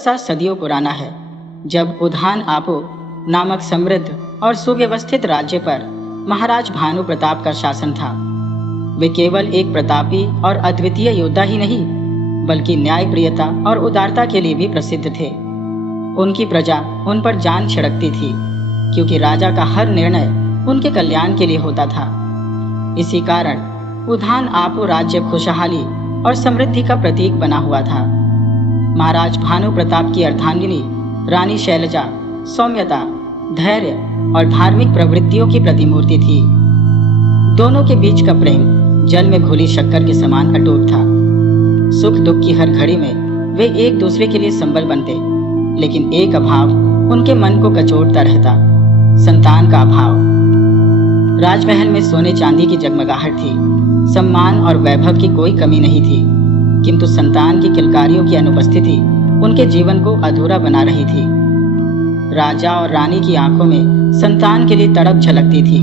किस्सा सदियों पुराना है, जब उधान आपो नामक समृद्ध और सुव्यवस्थित राज्य पर महाराज भानु प्रताप का शासन था। वे केवल एक प्रतापी और अद्वितीय योद्धा ही नहीं, बल्कि न्यायप्रियता और उदारता के लिए भी प्रसिद्ध थे। उनकी प्रजा उन पर जान छिड़कती थी, क्योंकि राजा का हर निर्णय उनके कल्याण के लिए होता था। इसी कारण उधान आपो राज्य खुशहाली और समृद्धि का प्रतीक बना हुआ था। महाराज भानु प्रताप की अर्धांगिनी रानी शैलजा सौम्यता, धैर्य और धार्मिक प्रवृत्तियों की प्रतिमूर्ति थी। दोनों के बीच का प्रेम जल में घुली शक्कर के समान अटूट था। सुख दुख की हर घड़ी में वे एक दूसरे के लिए संबल बनते, लेकिन एक अभाव उनके मन को कचोटता रहता, संतान का अभाव। राजमहल में सोने चांदी की जगमगाहट थी, सम्मान और वैभव की कोई कमी नहीं थी, किंतु संतान की किलकारियों की अनुपस्थिति उनके जीवन को अधूरा बना रही थी। राजा और रानी की आंखों में संतान के लिए तड़प झलकती थी।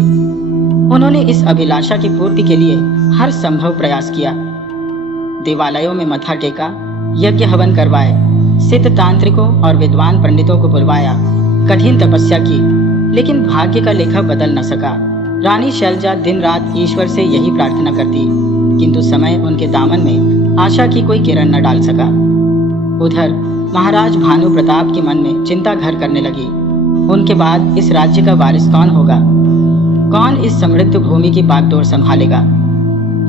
उन्होंने इस अभिलाषा की पूर्ति के लिए हर संभव प्रयास किया। देवालयों में मत्था टेका, यज्ञ हवन करवाए, सिद्ध तांत्रिकों और विद्वान पंडितों को बुलवाया, कठिन तपस्या की, लेकिन भाग्य का लेखा बदल न सका। रानी शैलजा दिन रात ईश्वर से यही प्रार्थना करती, किंतु समय उनके दामन में आशा की कोई किरण न डाल सका। उधर महाराज भानु प्रताप के मन में चिंता घर करने लगी। उनके बाद इस राज्य का वारिस कौन होगा? कौन इस समृद्ध भूमि की बागडोर संभालेगा?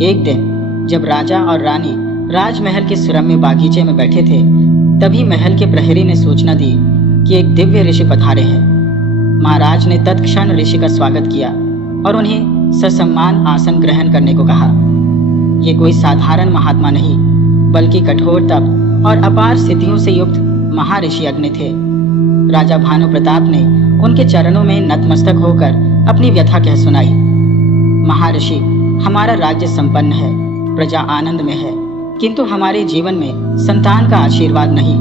एक दिन जब राजा और रानी राजमहल के सुरम्य बागीचे में बैठे थे, तभी महल के प्रहरी ने सूचना दी कि एक दिव्य ऋषि पधारे हैं। महाराज ने तत्क्षण ऋषि का स्वागत किया और उन्हें ससम्मान आसन ग्रहण करने को कहा। ये कोई साधारण महात्मा नहीं, बल्कि कठोर तप और अपार सिद्धियों से युक्त महर्षि अग्नि थे। राजा भानु प्रताप ने उनके चरणों में नतमस्तक होकर अपनी व्यथा कह सुनाई। महर्षि, हमारा राज्य संपन्न है, प्रजा आनंद में है, किंतु हमारे जीवन में संतान का आशीर्वाद नहीं।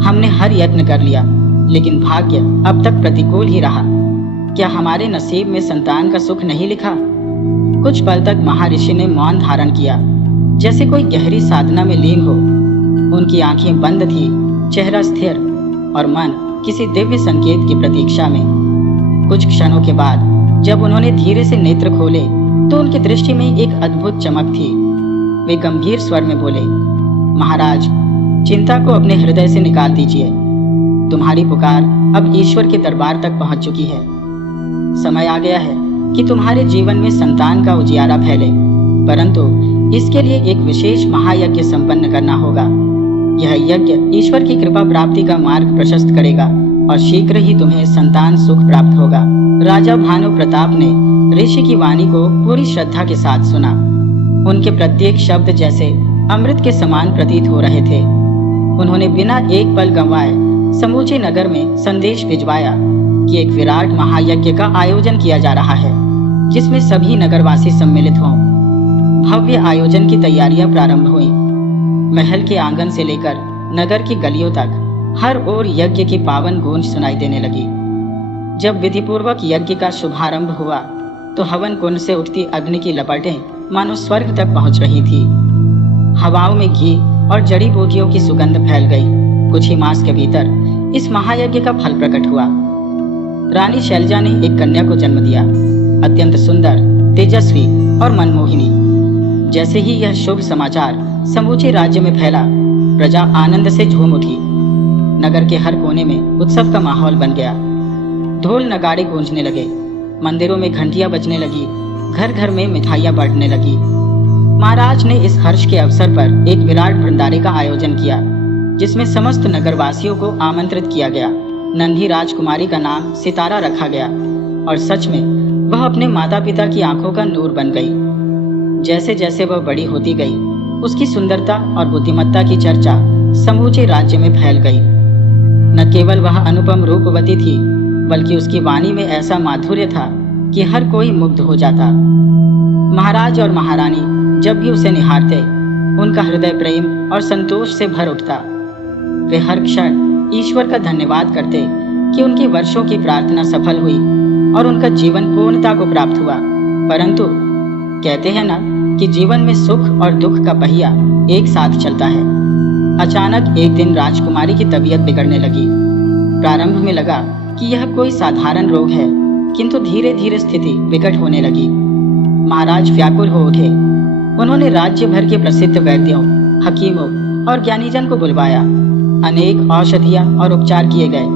हमने हर यत्न कर लिया, लेकिन भाग्य अब तक प्रतिकूल ही रहा। क्या हमारे नसीब में संतान का सुख नहीं लिखा? कुछ पल तक महर्षि ने मौन धारण किया, जैसे कोई गहरी साधना में लीन हो। उनकी आंखें बंद थी, चेहरा स्थिर और मन किसी दिव्य संकेत की प्रतीक्षा में। कुछ क्षणों के बाद जब उन्होंने धीरे से नेत्र खोले, तो उनकी दृष्टि में एक अद्भुत चमक थी। वे गंभीर स्वर में बोले, महाराज, चिंता को अपने हृदय से निकाल दीजिए। तुम्हारी पुकार अब ईश्वर के दरबार तक पहुंच चुकी है। समय आ गया है कि तुम्हारे जीवन में संतान का उजियारा फैले, परंतु इसके लिए एक विशेष महायज्ञ संपन्न करना होगा। यह यज्ञ ईश्वर की कृपा प्राप्ति का मार्ग प्रशस्त करेगा और शीघ्र ही तुम्हें संतान सुख प्राप्त होगा। राजा भानु प्रताप ने ऋषि की वाणी को पूरी श्रद्धा के साथ सुना। उनके प्रत्येक शब्द जैसे अमृत के समान प्रतीत हो रहे थे। उन्होंने बिना एक पल गंवाए समूचे नगर में संदेश भिजवाया कि एक विराट महायज्ञ का आयोजन किया जा रहा है, जिसमें सभी नगरवासी सम्मिलित हों। भव्य आयोजन की तैयारियां प्रारंभ हुई। महल के आंगन से लेकर नगर की गलियों तक हर ओर यज्ञ की पावन गूंज सुनाई देने लगी। जब विधिपूर्वक यज्ञ का शुभारंभ हुआ, तो हवन कुंड से उठती अग्नि की लपटें मानो स्वर्ग तक पहुंच रही थी। हवाओं में घी और जड़ी बूटियों की सुगंध फैल गई। कुछ ही मास के भीतर इस महायज्ञ का फल प्रकट हुआ। रानी शैलजा ने एक कन्या को जन्म दिया, अत्यंत सुंदर, तेजस्वी और मनमोहिनी। जैसे ही यह शुभ समाचार समूचे राज्य में फैला, प्रजा आनंद से झूम उठी। नगर के हर कोने में उत्सव का माहौल बन गया। ढोल नगाड़े गूंजने लगे, मंदिरों में घंटियां बजने लगी, घर घर में मिठाइयां बांटने लगी। महाराज ने इस हर्ष के अवसर पर एक विराट भंडारे का आयोजन किया, जिसमें समस्त नगरवासियों को आमंत्रित किया गया। नन्ही राजकुमारी का नाम सितारा रखा गया और सच में वह अपने माता पिता की आंखों का नूर बन गई। जैसे जैसे वह बड़ी होती गई, उसकी सुंदरता और बुद्धिमत्ता की चर्चा समूचे राज्य में फैल गई। न केवल वह अनुपम रूपवती थी, बल्कि उसकी वाणी में ऐसा माधुर्य था कि हर कोई मुग्ध हो जाता। महाराज और महारानी जब भी उसे निहारते, उनका हृदय प्रेम और संतोष से भर उठता। वे हर क्षण ईश्वर का धन्यवाद करते कि उनकी वर्षों की प्रार्थना सफल हुई और उनका जीवन पूर्णता को प्राप्त हुआ। परंतु कहते हैं ना कि जीवन में सुख और दुख का पहिया एक साथ चलता है। अचानक एक दिन राजकुमारी की तबीयत बिगड़ने लगी। प्रारंभ में लगा कि यह कोई साधारण रोग है, किंतु धीरे धीरे स्थिति विकट होने लगी। महाराज व्याकुल हो उठे। उन्होंने राज्य भर के प्रसिद्ध वैद्यों, हकीमों और ज्ञानीजन को बुलवाया। अनेक औषधियां और उपचार किए गए,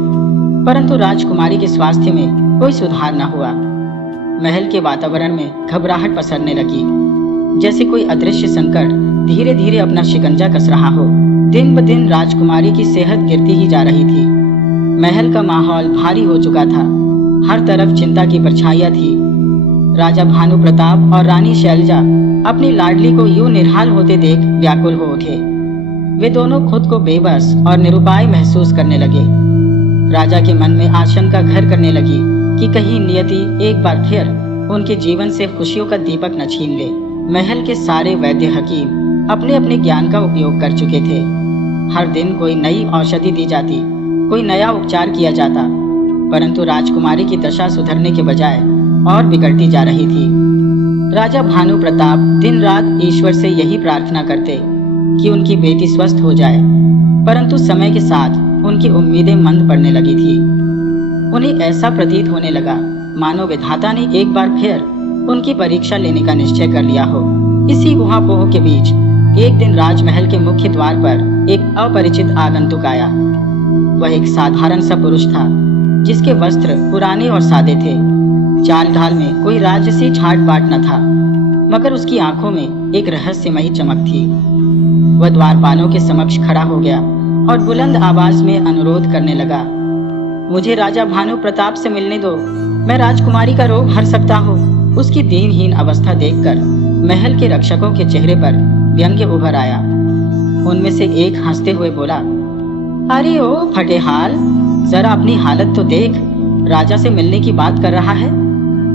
परंतु राजकुमारी के स्वास्थ्य में कोई सुधार न हुआ। महल के वातावरण में घबराहट पसरने लगी, जैसे कोई अदृश्य संकट धीरे धीरे अपना शिकंजा कस रहा हो। दिन ब दिन राजकुमारी की सेहत गिरती ही जा रही थी। महल का माहौल भारी हो चुका था। हर तरफ चिंता की परछाइयां थी। राजा भानु प्रताप और रानी शैलजा अपनी लाडली को यूं निढाल होते देख व्याकुल हो उठे। वे दोनों खुद को बेबस और निरुपाय महसूस करने लगे। राजा के मन में आशंका घर करने लगी कि कहीं नियति एक बार फिर उनके जीवन से खुशियों का दीपक न छीन ले। महल के सारे वैद्य हकीम अपने अपने ज्ञान का उपयोग कर चुके थे। हर दिन कोई नई औषधि दी जाती, कोई नया उपचार किया जाता, परंतु राजकुमारी की दशा सुधरने के बजाय और बिगड़ती जा रही थी। राजा भानु प्रताप दिन रात ईश्वर से यही प्रार्थना करते कि उनकी बेटी स्वस्थ हो जाए, परंतु समय के साथ उनकी उम्मीदें मंद पड़ने लगी थी। उन्हें ऐसा प्रतीत होने लगा मानो विधाता ने एक बार फिर उनकी परीक्षा लेने का निश्चय कर लिया हो। इसी ऊहापोह के बीच एक दिन राजमहल के मुख्य द्वार पर एक अपरिचित आगंतुक आया। वह एक साधारण सा पुरुष था, जिसके वस्त्र पुराने और सादे थे। चाल ढाल में कोई राजसी छाट बाट न था, मगर उसकी आंखों में एक रहस्यमयी चमक थी। वह द्वारपालों के समक्ष खड़ा हो गया और बुलंद आवाज में अनुरोध करने लगा, मुझे राजा भानु प्रताप से मिलने दो। मैं राजकुमारी का रोग हर सकता हूँ। उसकी दीनहीन अवस्था देखकर महल के रक्षकों के चेहरे पर व्यंग्य उभर आया। उनमें से एक हंसते हुए बोला, अरे ओ फटेहाल, जरा अपनी हालत तो देख, राजा से मिलने की बात कर रहा है।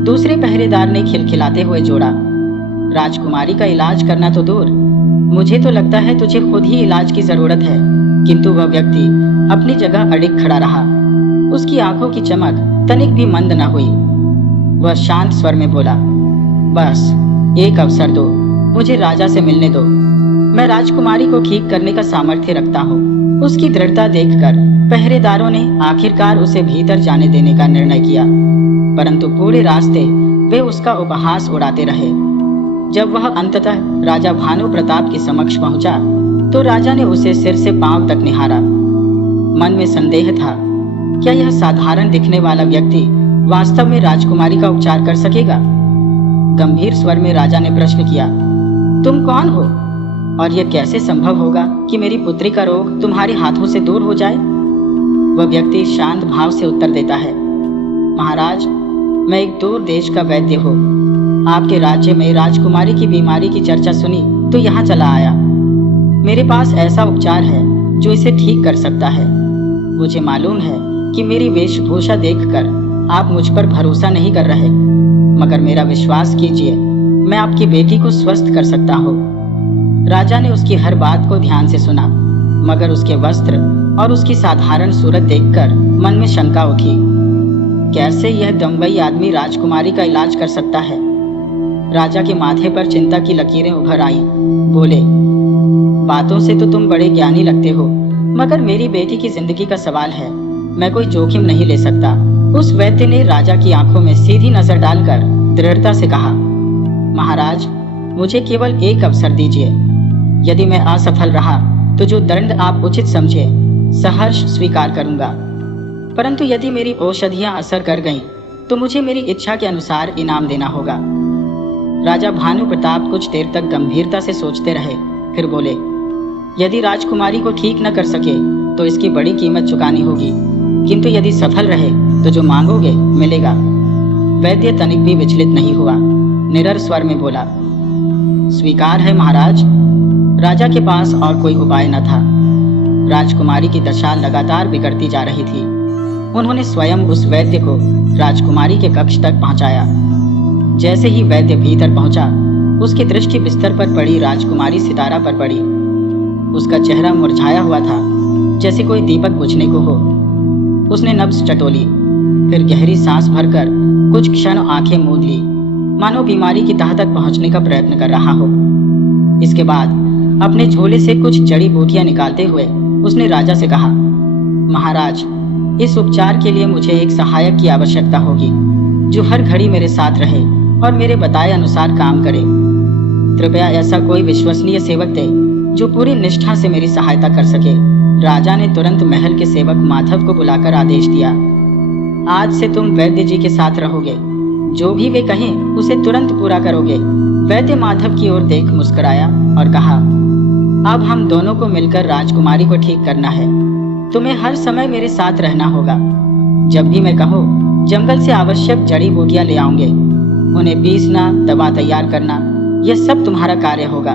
दूसरे पहरेदार ने खिलखिलाते हुए जोड़ा, राजकुमारी का इलाज करना तो दूर, मुझे तो लगता है तुझे खुद ही इलाज की जरूरत है। किंतु वह व्यक्ति अपनी जगह अडिग खड़ा रहा। उसकी आंखों की चमक तनिक भी मंद न हुई। वह शांत स्वर में बोला, बस एक अवसर दो, मुझे राजा से मिलने दो। मैं राजकुमारी को ठीक करने का सामर्थ्य रखता हूँ। उसकी दृढ़ता देखकर पहरेदारों ने आखिरकार उसे भीतर जाने देने का निर्णय किया, परंतु पूरे रास्ते वे उसका उपहास उड़ाते रहे। जब वह अंततः राजा भानु प्रताप के समक्ष पहुंचा, तो राजा ने उसे सिर से पांव तक निहारा। मन में संदेह था, क्या यह साधारण दिखने वाला व्यक्ति वास्तव में राजकुमारी का उपचार कर सकेगा? गंभीर स्वर में राजा ने प्रश्न किया, तुम कौन हो और यह कैसे संभव होगा कि मेरी पुत्री का रोग तुम्हारे हाथों से दूर हो जाए? वह व्यक्ति शांत भाव से उत्तर देता है, महाराज, मैं एक दूर देश का वैद्य हूँ। आपके राज्य में राजकुमारी की बीमारी की चर्चा सुनी तो यहाँ चला आया। मेरे पास ऐसा उपचार है जो इसे ठीक कर सकता है। मुझे मालूम है कि मेरी वेशभूषा देखकर आप मुझ पर भरोसा नहीं कर रहे, मगर मेरा विश्वास कीजिए, मैं आपकी बेटी को स्वस्थ कर सकता हूँ। राजा ने उसकी हर बात को ध्यान से सुना, मगर उसके वस्त्र और उसकी साधारण सूरत देखकर मन में शंका उठी। कैसे यह दम्बई आदमी राजकुमारी का इलाज कर सकता है? राजा के माथे पर चिंता की लकीरें उभर आईं। बोले, बातों से तो तुम बड़े ज्ञानी लगते हो, मगर मेरी बेटी की जिंदगी का सवाल है, मैं कोई जोखिम नहीं ले सकता। उस वैद्य ने राजा की आंखों में सीधी नजर डालकर दृढ़ता से कहा, महाराज, मुझे केवल एक अवसर दीजिए। यदि मैं असफल रहा तो जो दंड आप उचित समझे सहर्ष स्वीकार करूंगा, परंतु यदि मेरी औषधियां असर कर गईं, तो मुझे मेरी इच्छा के अनुसार इनाम देना होगा। राजा भानु प्रताप कुछ देर तक गंभीरता से सोचते रहे, फिर बोले, यदि राजकुमारी को ठीक न कर सके तो इसकी बड़ी कीमत चुकानी होगी, किंतु यदि सफल रहे तो जो मांगोगे मिलेगा। वैद्य तनिक भी विचलित नहीं हुआ, निडर स्वर में बोला, स्वीकार है महाराज। राजा के पास और कोई उपाय न था। राजकुमारी की दशा लगातार बिगड़ती जा रही थी। उन्होंने स्वयं उस वैद्य को राजकुमारी के कक्ष तक पहुंचाया। जैसे ही वैद्य भीतर पहुंचा, उसकी दृष्टि बिस्तर पर पड़ी राजकुमारी सितारा पर पड़ी। उसका चेहरा मुरझाया हुआ था, जैसे कोई दीपक बुझने को हो। उसने नब्ज टटोली, फिर गहरी सांस भरकर कुछ क्षण आंखें मूंद ली, मानो बीमारी की तह तक पहुंचने का प्रयत्न कर रहा हो। इसके बाद अपने झोले से कुछ जड़ी बूटियां निकालते हुए उसने राजा से कहा, महाराज, इस उपचार के लिए मुझे एक सहायक की आवश्यकता होगी जो हर घड़ी मेरे साथ रहे और मेरे बताए अनुसार काम करे। कृपया ऐसा कोई विश्वसनीय सेवक दे जो पूरी निष्ठा से मेरी सहायता कर सके। राजा ने तुरंत महल के सेवक माधव को बुलाकर आदेश दिया, आज से तुम वैद्य जी के साथ रहोगे, जो भी वे कहें उसे तुरंत पूरा करोगे। वैद्य माधव की ओर देख मुस्कुराया और कहा, अब हम दोनों को मिलकर राजकुमारी को ठीक करना है। तुम्हें हर समय मेरे साथ रहना होगा। जब भी मैं कहूँ जंगल से आवश्यक जड़ी बूटियां ले आऊंगे, उन्हें पीसना, दवा तैयार करना, यह सब तुम्हारा कार्य होगा।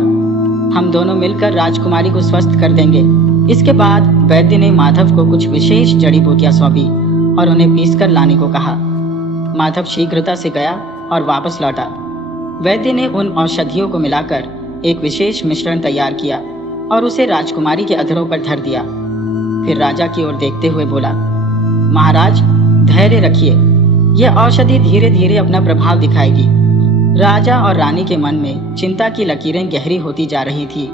हम दोनों मिलकर राजकुमारी को स्वस्थ कर देंगे। इसके बाद वैद्य ने माधव को कुछ विशेष जड़ी बूटियां सौंपी और उन्हें पीसकर लाने को कहा। माधव शीघ्रता से गया और वापस लौटा। वैद्य ने उन औषधियों को मिलाकर एक विशेष मिश्रण तैयार किया और उसे राजकुमारी के अधरों पर धर दिया। फिर राजा की ओर देखते हुए बोला, महाराज, धैर्य रखिए, यह औषधि धीरे धीरे अपना प्रभाव दिखाएगी। राजा और रानी के मन में चिंता की लकीरें गहरी होती जा रही थी,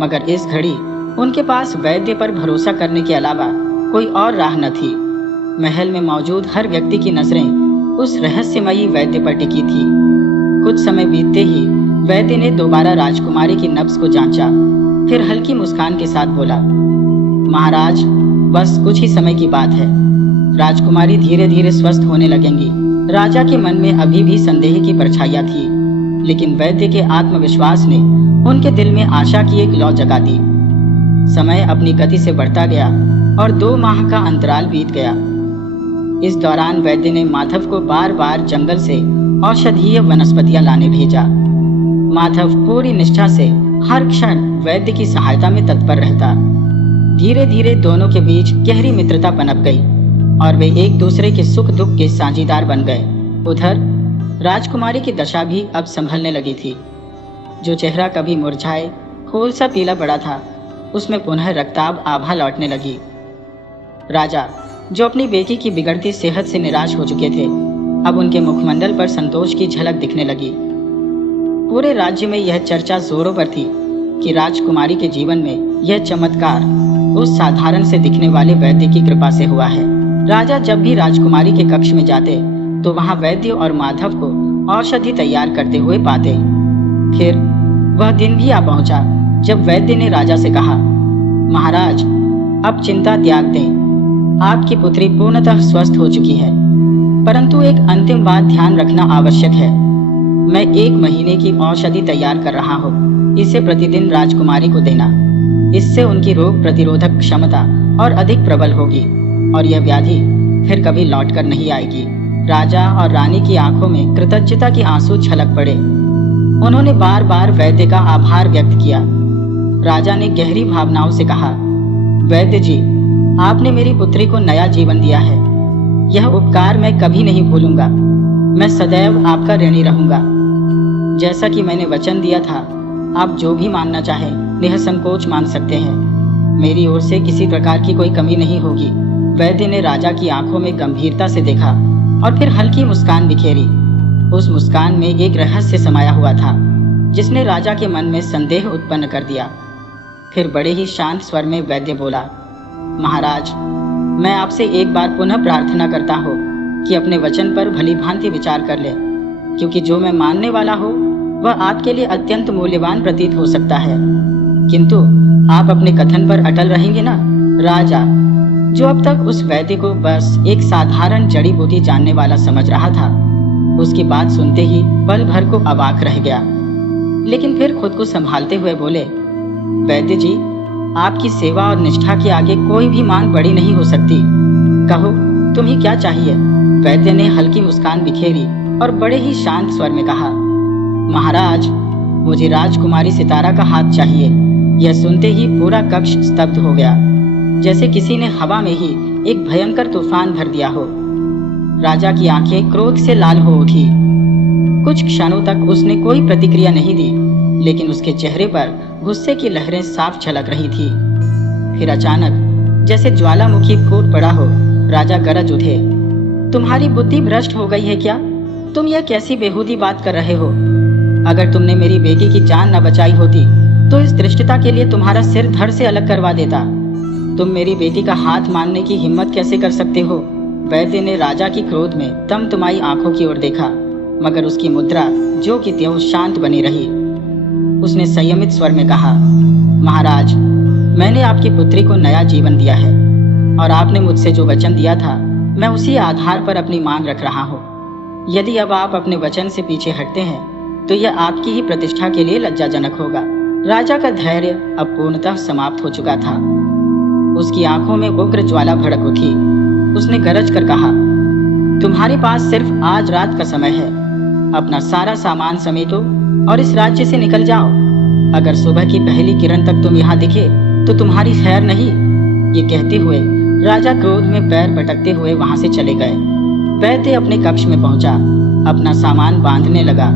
मगर इस घड़ी उनके पास वैद्य पर भरोसा करने के अलावा कोई और राह न थी। महल में मौजूद हर व्यक्ति की नजरें उस रहस्यमयी वैद्य पर टिकी थी। कुछ समय बीतते ही वैद्य ने दोबारा राजकुमारी की नब्ज को जांचा, फिर हल्की मुस्कान के साथ बोला, महाराज, बस कुछ ही समय की बात है, राजकुमारी धीरे धीरे स्वस्थ होने लगेंगी। राजा के मन में अभी भी संदेह की परछाइयां थी, लेकिन वैद्य के आत्मविश्वास ने उनके दिल में आशा की एक लौ जगा दी। समय अपनी गति से बढ़ता गया और 2 माह का अंतराल बीत गया। इस दौरान वैद्य ने माधव को बार बार जंगल से औषधीय वनस्पतियां लाने भेजा। माधव पूरी निष्ठा से हर क्षण वैद्य की सहायता में तत्पर रहता। धीरे धीरे दोनों के बीच गहरी मित्रता पनप गई और वे एक दूसरे के सुख दुख के साझीदार बन गए। उधर राजकुमारी की दशा भी अब संभलने लगी थी। जो चेहरा कभी मुरझाए फूल सा पीला पड़ा था, उसमें पुनः रक्ताभ आभा लौटने लगी। राजा, जो अपनी बेटी की बिगड़ती सेहत से निराश हो चुके थे, अब उनके मुखमंडल पर संतोष की झलक दिखने लगी। पूरे राज्य में यह चर्चा जोरों पर थी कि राजकुमारी के जीवन में यह चमत्कार उस साधारण से दिखने वाले वैद्य की कृपा से हुआ है। राजा जब भी राजकुमारी के कक्ष में जाते तो वहां वैद्य और माधव को औषधि तैयार करते हुए पाते। फिर वह दिन भी आ पहुंचा जब वैद्य ने राजा से कहा, महाराज, अब चिंता त्याग दें, आपकी पुत्री पूर्णतः स्वस्थ हो चुकी है, परंतु एक अंतिम बात ध्यान रखना आवश्यक है। मैं 1 महीने की औषधि तैयार कर रहा हूँ, इसे प्रतिदिन राजकुमारी को देना। इससे उनकी रोग प्रतिरोधक क्षमता और अधिक प्रबल होगी और यह व्याधि फिर कभी लौटकर नहीं आएगी। राजा और रानी की आंखों में कृतज्ञता की आंसू छलक पड़े। उन्होंने बार बार वैद्य का आभार व्यक्त किया। राजा ने गहरी भावनाओं से कहा, वैद्य जी, आपने मेरी पुत्री को नया जीवन दिया है। यह उपकार मैं कभी नहीं भूलूंगा। मैं सदैव आपका ऋणी रहूंगा। जैसा कि मैंने वचन दिया था, आप जो भी मांगना चाहें निःसंकोच मांग सकते हैं। मेरी ओर से किसी प्रकार की कोई कमी नहीं होगी। वैद्य ने राजा की आंखों में गंभीरता से देखा और फिर हल्की मुस्कान बिखेरी। उस मुस्कान में एक रहस्य समाया हुआ था जिसने राजा के मन में संदेह उत्पन्न कर दिया। फिर बड़े ही शांत स्वर में वैद्य बोला, महाराज, मैं आपसे एक बार पुनः प्रार्थना करता हूँ कि अपने वचन पर भली भांति विचार कर ले, क्योंकि जो मैं मानने वाला हूँ वह आपके लिए अत्यंत मूल्यवान प्रतीत हो सकता है। किंतु आप अपने कथन पर अटल रहेंगे ना? राजा, जो अब तक उस वैद्य को बस एक साधारण जड़ी बूटी जानने वाला समझ रहा था, उसकी बात सुनते ही पल भर को अवाक रह गया, लेकिन फिर खुद को संभालते हुए बोले, वैद्य जी, आपकी सेवा और निष्ठा के आगे कोई भी मांग बड़ी नहीं हो सकती। कहो, तुम्हें क्या चाहिए? वैद्य ने हल्की मुस्कान बिखेरी और बड़े ही शांत स्वर में कहा, महाराज, मुझे राजकुमारी सितारा का हाथ चाहिए। यह सुनते ही पूरा कक्ष स्तब्ध हो गया, जैसे किसी ने हवा में ही एक भयंकर तूफान भर दिया हो। राजा की आंखें क्रोध से लाल हो उठी। कुछ क्षणों तक उसने कोई प्रतिक्रिया नहीं दी, लेकिन उसके चेहरे पर गुस्से की लहरें साफ झलक रही थी। फिर अचानक जैसे ज्वालामुखी फूट पड़ा हो, राजा गरज उठे, तुम्हारी बुद्धि भ्रष्ट हो गई है क्या? तुम यह कैसी बेहूदी बात कर रहे हो? अगर तुमने मेरी बेटी की जान न बचाई होती तो इस धृष्टता के लिए तुम्हारा सिर धड़ से अलग करवा देता। तुम मेरी बेटी का हाथ मानने की हिम्मत कैसे कर सकते हो? वैद्य ने राजा की क्रोध में तमतमाई आंखों की ओर देखा, मगर उसकी मुद्रा जो की त्यों शांत बनी रही। उसने संयमित स्वर में कहा, महाराज, मैंने आपकी पुत्री को नया जीवन दिया है और आपने मुझसे जो वचन दिया था मैं उसी आधार पर अपनी मांग रख रहा हूँ। यदि अब आप अपने वचन से पीछे हटते हैं तो यह आपकी ही प्रतिष्ठा के लिए लज्जाजनक होगा। राजा का धैर्य अब पूर्णतः समाप्त हो चुका था। उसकी आंखों में उग्र ज्वाला भड़क उठी। उसने गरज कर कहा, तुम्हारे पास सिर्फ आज रात का समय है। अपना सारा सामान समेटो और इस राज्य से निकल जाओ। अगर सुबह की पहली किरण तक तुम यहाँ दिखे तो तुम्हारी खैर नहीं। ये कहते हुए राजा क्रोध में पैर पटकते हुए वहां से चले गए। वैद्य अपने कक्ष में पहुंचा, अपना सामान बांधने लगा।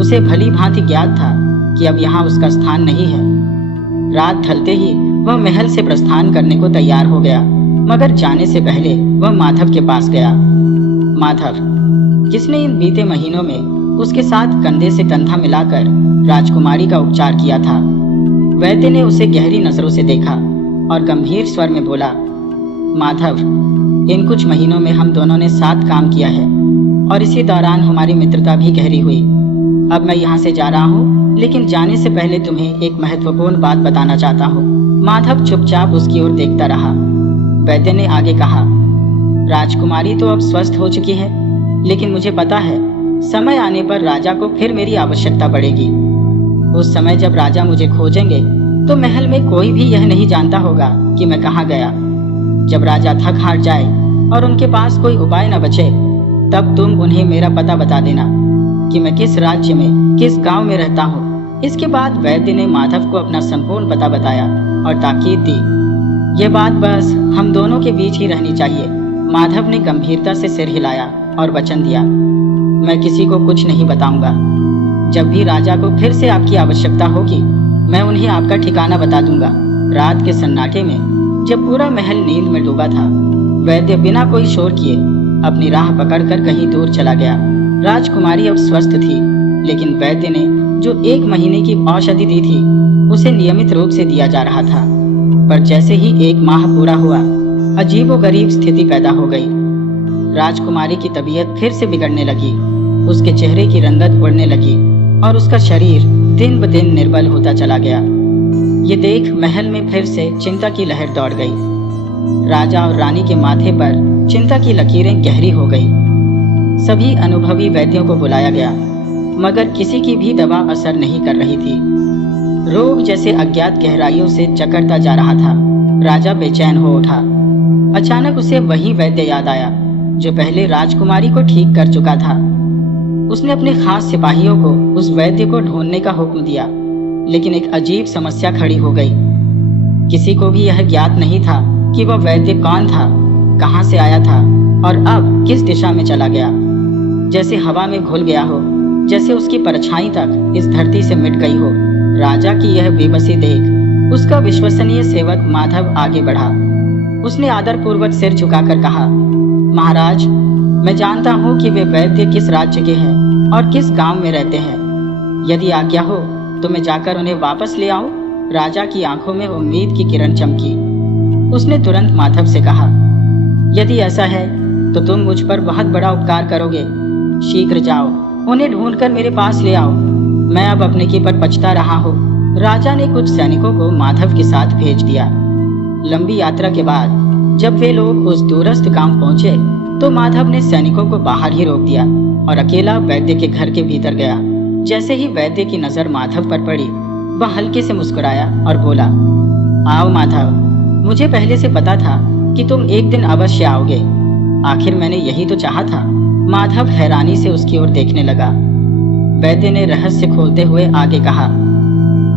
उसे भली भांति ज्ञात था कि अब यहाँ उसका स्थान नहीं है। रात ढलते ही वह महल से प्रस्थान करने को तैयार हो गया, मगर जाने से पहले वह माधव के पास गया। माधव, जिसने इन बीते महीनों में उसके साथ कंधे से कंधा मिलाकर राजकुमारी का उपचार किया था। वैद्य ने उसे गहरी नजरों से देखा और गंभीर स्वर में बोला, माधव, इन कुछ महीनों में हम दोनों ने साथ काम किया है और इसी दौरान हमारी मित्रता भी गहरी हुई। अब मैं यहाँ से जा रहा हूँ, लेकिन जाने से पहले तुम्हें एक महत्वपूर्ण बात बताना चाहता हूँ। माधव चुपचाप उसकी ओर देखता रहा। वैद्य ने आगे कहा, राजकुमारी तो अब स्वस्थ हो चुकी है, लेकिन मुझे पता है समय आने पर राजा को फिर मेरी आवश्यकता पड़ेगी। उस समय जब राजा मुझे खोजेंगे तो महल में कोई भी यह नहीं जानता होगा कि मैं कहाँ गया। जब राजा थक हार जाए और उनके पास कोई उपाय न बचे, तब तुम उन्हें मेरा पता बता देना कि मैं किस राज्य में किस गांव में रहता हूँ। इसके बाद वैद्य ने माधव को अपना संपूर्ण पता बताया और ताकीद दी, ये बात बस हम दोनों के बीच ही रहनी चाहिए। माधव ने गंभीरता से सिर हिलाया और वचन दिया, मैं किसी को कुछ नहीं बताऊंगा। जब भी राजा को फिर से आपकी आवश्यकता होगी, मैं उन्हें आपका ठिकाना बता दूंगा। रात के सन्नाटे में जब पूरा महल नींद में डूबा था, वैद्य बिना कोई शोर किए अपनी राह पकड़कर कहीं दूर चला गया। राजकुमारी अब स्वस्थ थी, लेकिन वैद्य ने जो 1 महीने की औषधि दी थी उसे नियमित रूप से दिया जा रहा था। पर जैसे ही 1 माह पूरा हुआ, अजीबोगरीब स्थिति पैदा हो गई। राजकुमारी की तबीयत फिर से बिगड़ने लगी। उसके चेहरे की रंगत उड़ने लगी और उसका शरीर दिन ब दिन निर्बल होता चला गया। ये देख महल में फिर से चिंता की लहर दौड़ गई। राजा और रानी के माथे पर चिंता की लकीरें गहरी हो गई। सभी अनुभवी वैद्यों को बुलाया गया, मगर किसी की भी दवा असर नहीं कर रही थी। रोग जैसे अज्ञात गहराइयों से जकड़ता जा रहा था। राजा बेचैन हो उठा। अचानक उसे वही वैद्य याद आया जो पहले राजकुमारी को ठीक कर चुका था। उसने अपने खास सिपाहियों को उस वैद्य को ढूंढने का हुक्म दिया, लेकिन एक अजीब समस्या खड़ी हो गई। किसी को भी यह ज्ञात नहीं था कि वह वैद्य कौन था, कहां से आया था और अब किस दिशा में चला गया। जैसे हवा में घुल गया हो, जैसे उसकी परछाई तक इस धरती से मिट गई हो। राजा की यह बेबसी देख उसका विश्वसनीय सेवक माधव आगे बढ़ा। उसने आदरपूर्वक सिर झुकाकर कहा, महाराज, मैं जानता हूँ कि वे वैद्य किस राज्य के हैं और किस गांव में रहते हैं। यदि आज्ञा हो तो मैं जाकर उन्हें वापस ले आऊं। राजा की आंखों में उम्मीद की किरण चमकी। उसने तुरंत माधव से कहा, यदि ऐसा है तो तुम मुझ पर बहुत बड़ा उपकार करोगे। शीघ्र जाओ, उन्हें ढूंढकर मेरे पास ले आओ। मैं अब अपने की पर पछता रहा हूँ। राजा ने कुछ सैनिकों को माधव के साथ भेज दिया। लंबी यात्रा के बाद जब वे लोग उस दूरस्थ गांव पहुंचे तो माधव ने सैनिकों को बाहर ही रोक दिया और अकेला वैद्य के घर के भीतर गया। जैसे ही वैद्य की नजर माधव पर पड़ी, वह हल्के से मुस्कुराया और बोला, आओ माधव, मुझे पहले से पता था कि तुम एक दिन अवश्य आओगे। आखिर मैंने यही तो चाहा था। माधव हैरानी से उसकी ओर देखने लगा। वैद्य ने रहस्य खोलते हुए आगे कहा,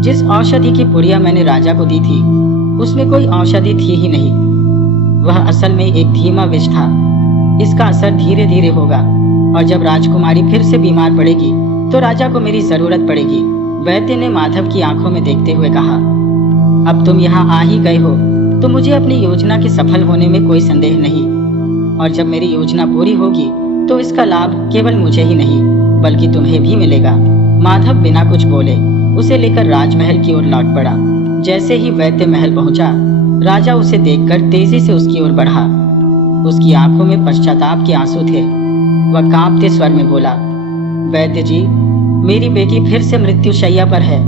जिस औषधि की पुड़िया मैंने राजा को दी थी उसमें कोई औषधि थी ही नहीं। वह असल में एक धीमा विष था। इसका असर धीरे धीरे होगा और जब राजकुमारी फिर से बीमार पड़ेगी तो राजा को मेरी जरूरत पड़ेगी। वैद्य ने माधव की आंखों में देखते हुए कहा, अब तुम यहाँ आ ही गए हो तो मुझे अपनी योजना के सफल होने में कोई संदेह नहीं, और जब मेरी योजना पूरी होगी तो इसका लाभ केवल मुझे ही नहीं बल्कि तुम्हें भी मिलेगा। माधव बिना कुछ बोले उसे लेकर राजमहल की ओर लौट पड़ा। जैसे ही वैद्य महल पहुंचा, राजा उसे देखकर तेजी से उसकी ओर बढ़ा। उसकी आंखों में पश्चाताप के आंसू थे। वह कांपते स्वर में बोला, वैद्य जी, मेरी बेटी फिर से मृत्युशैया पर है।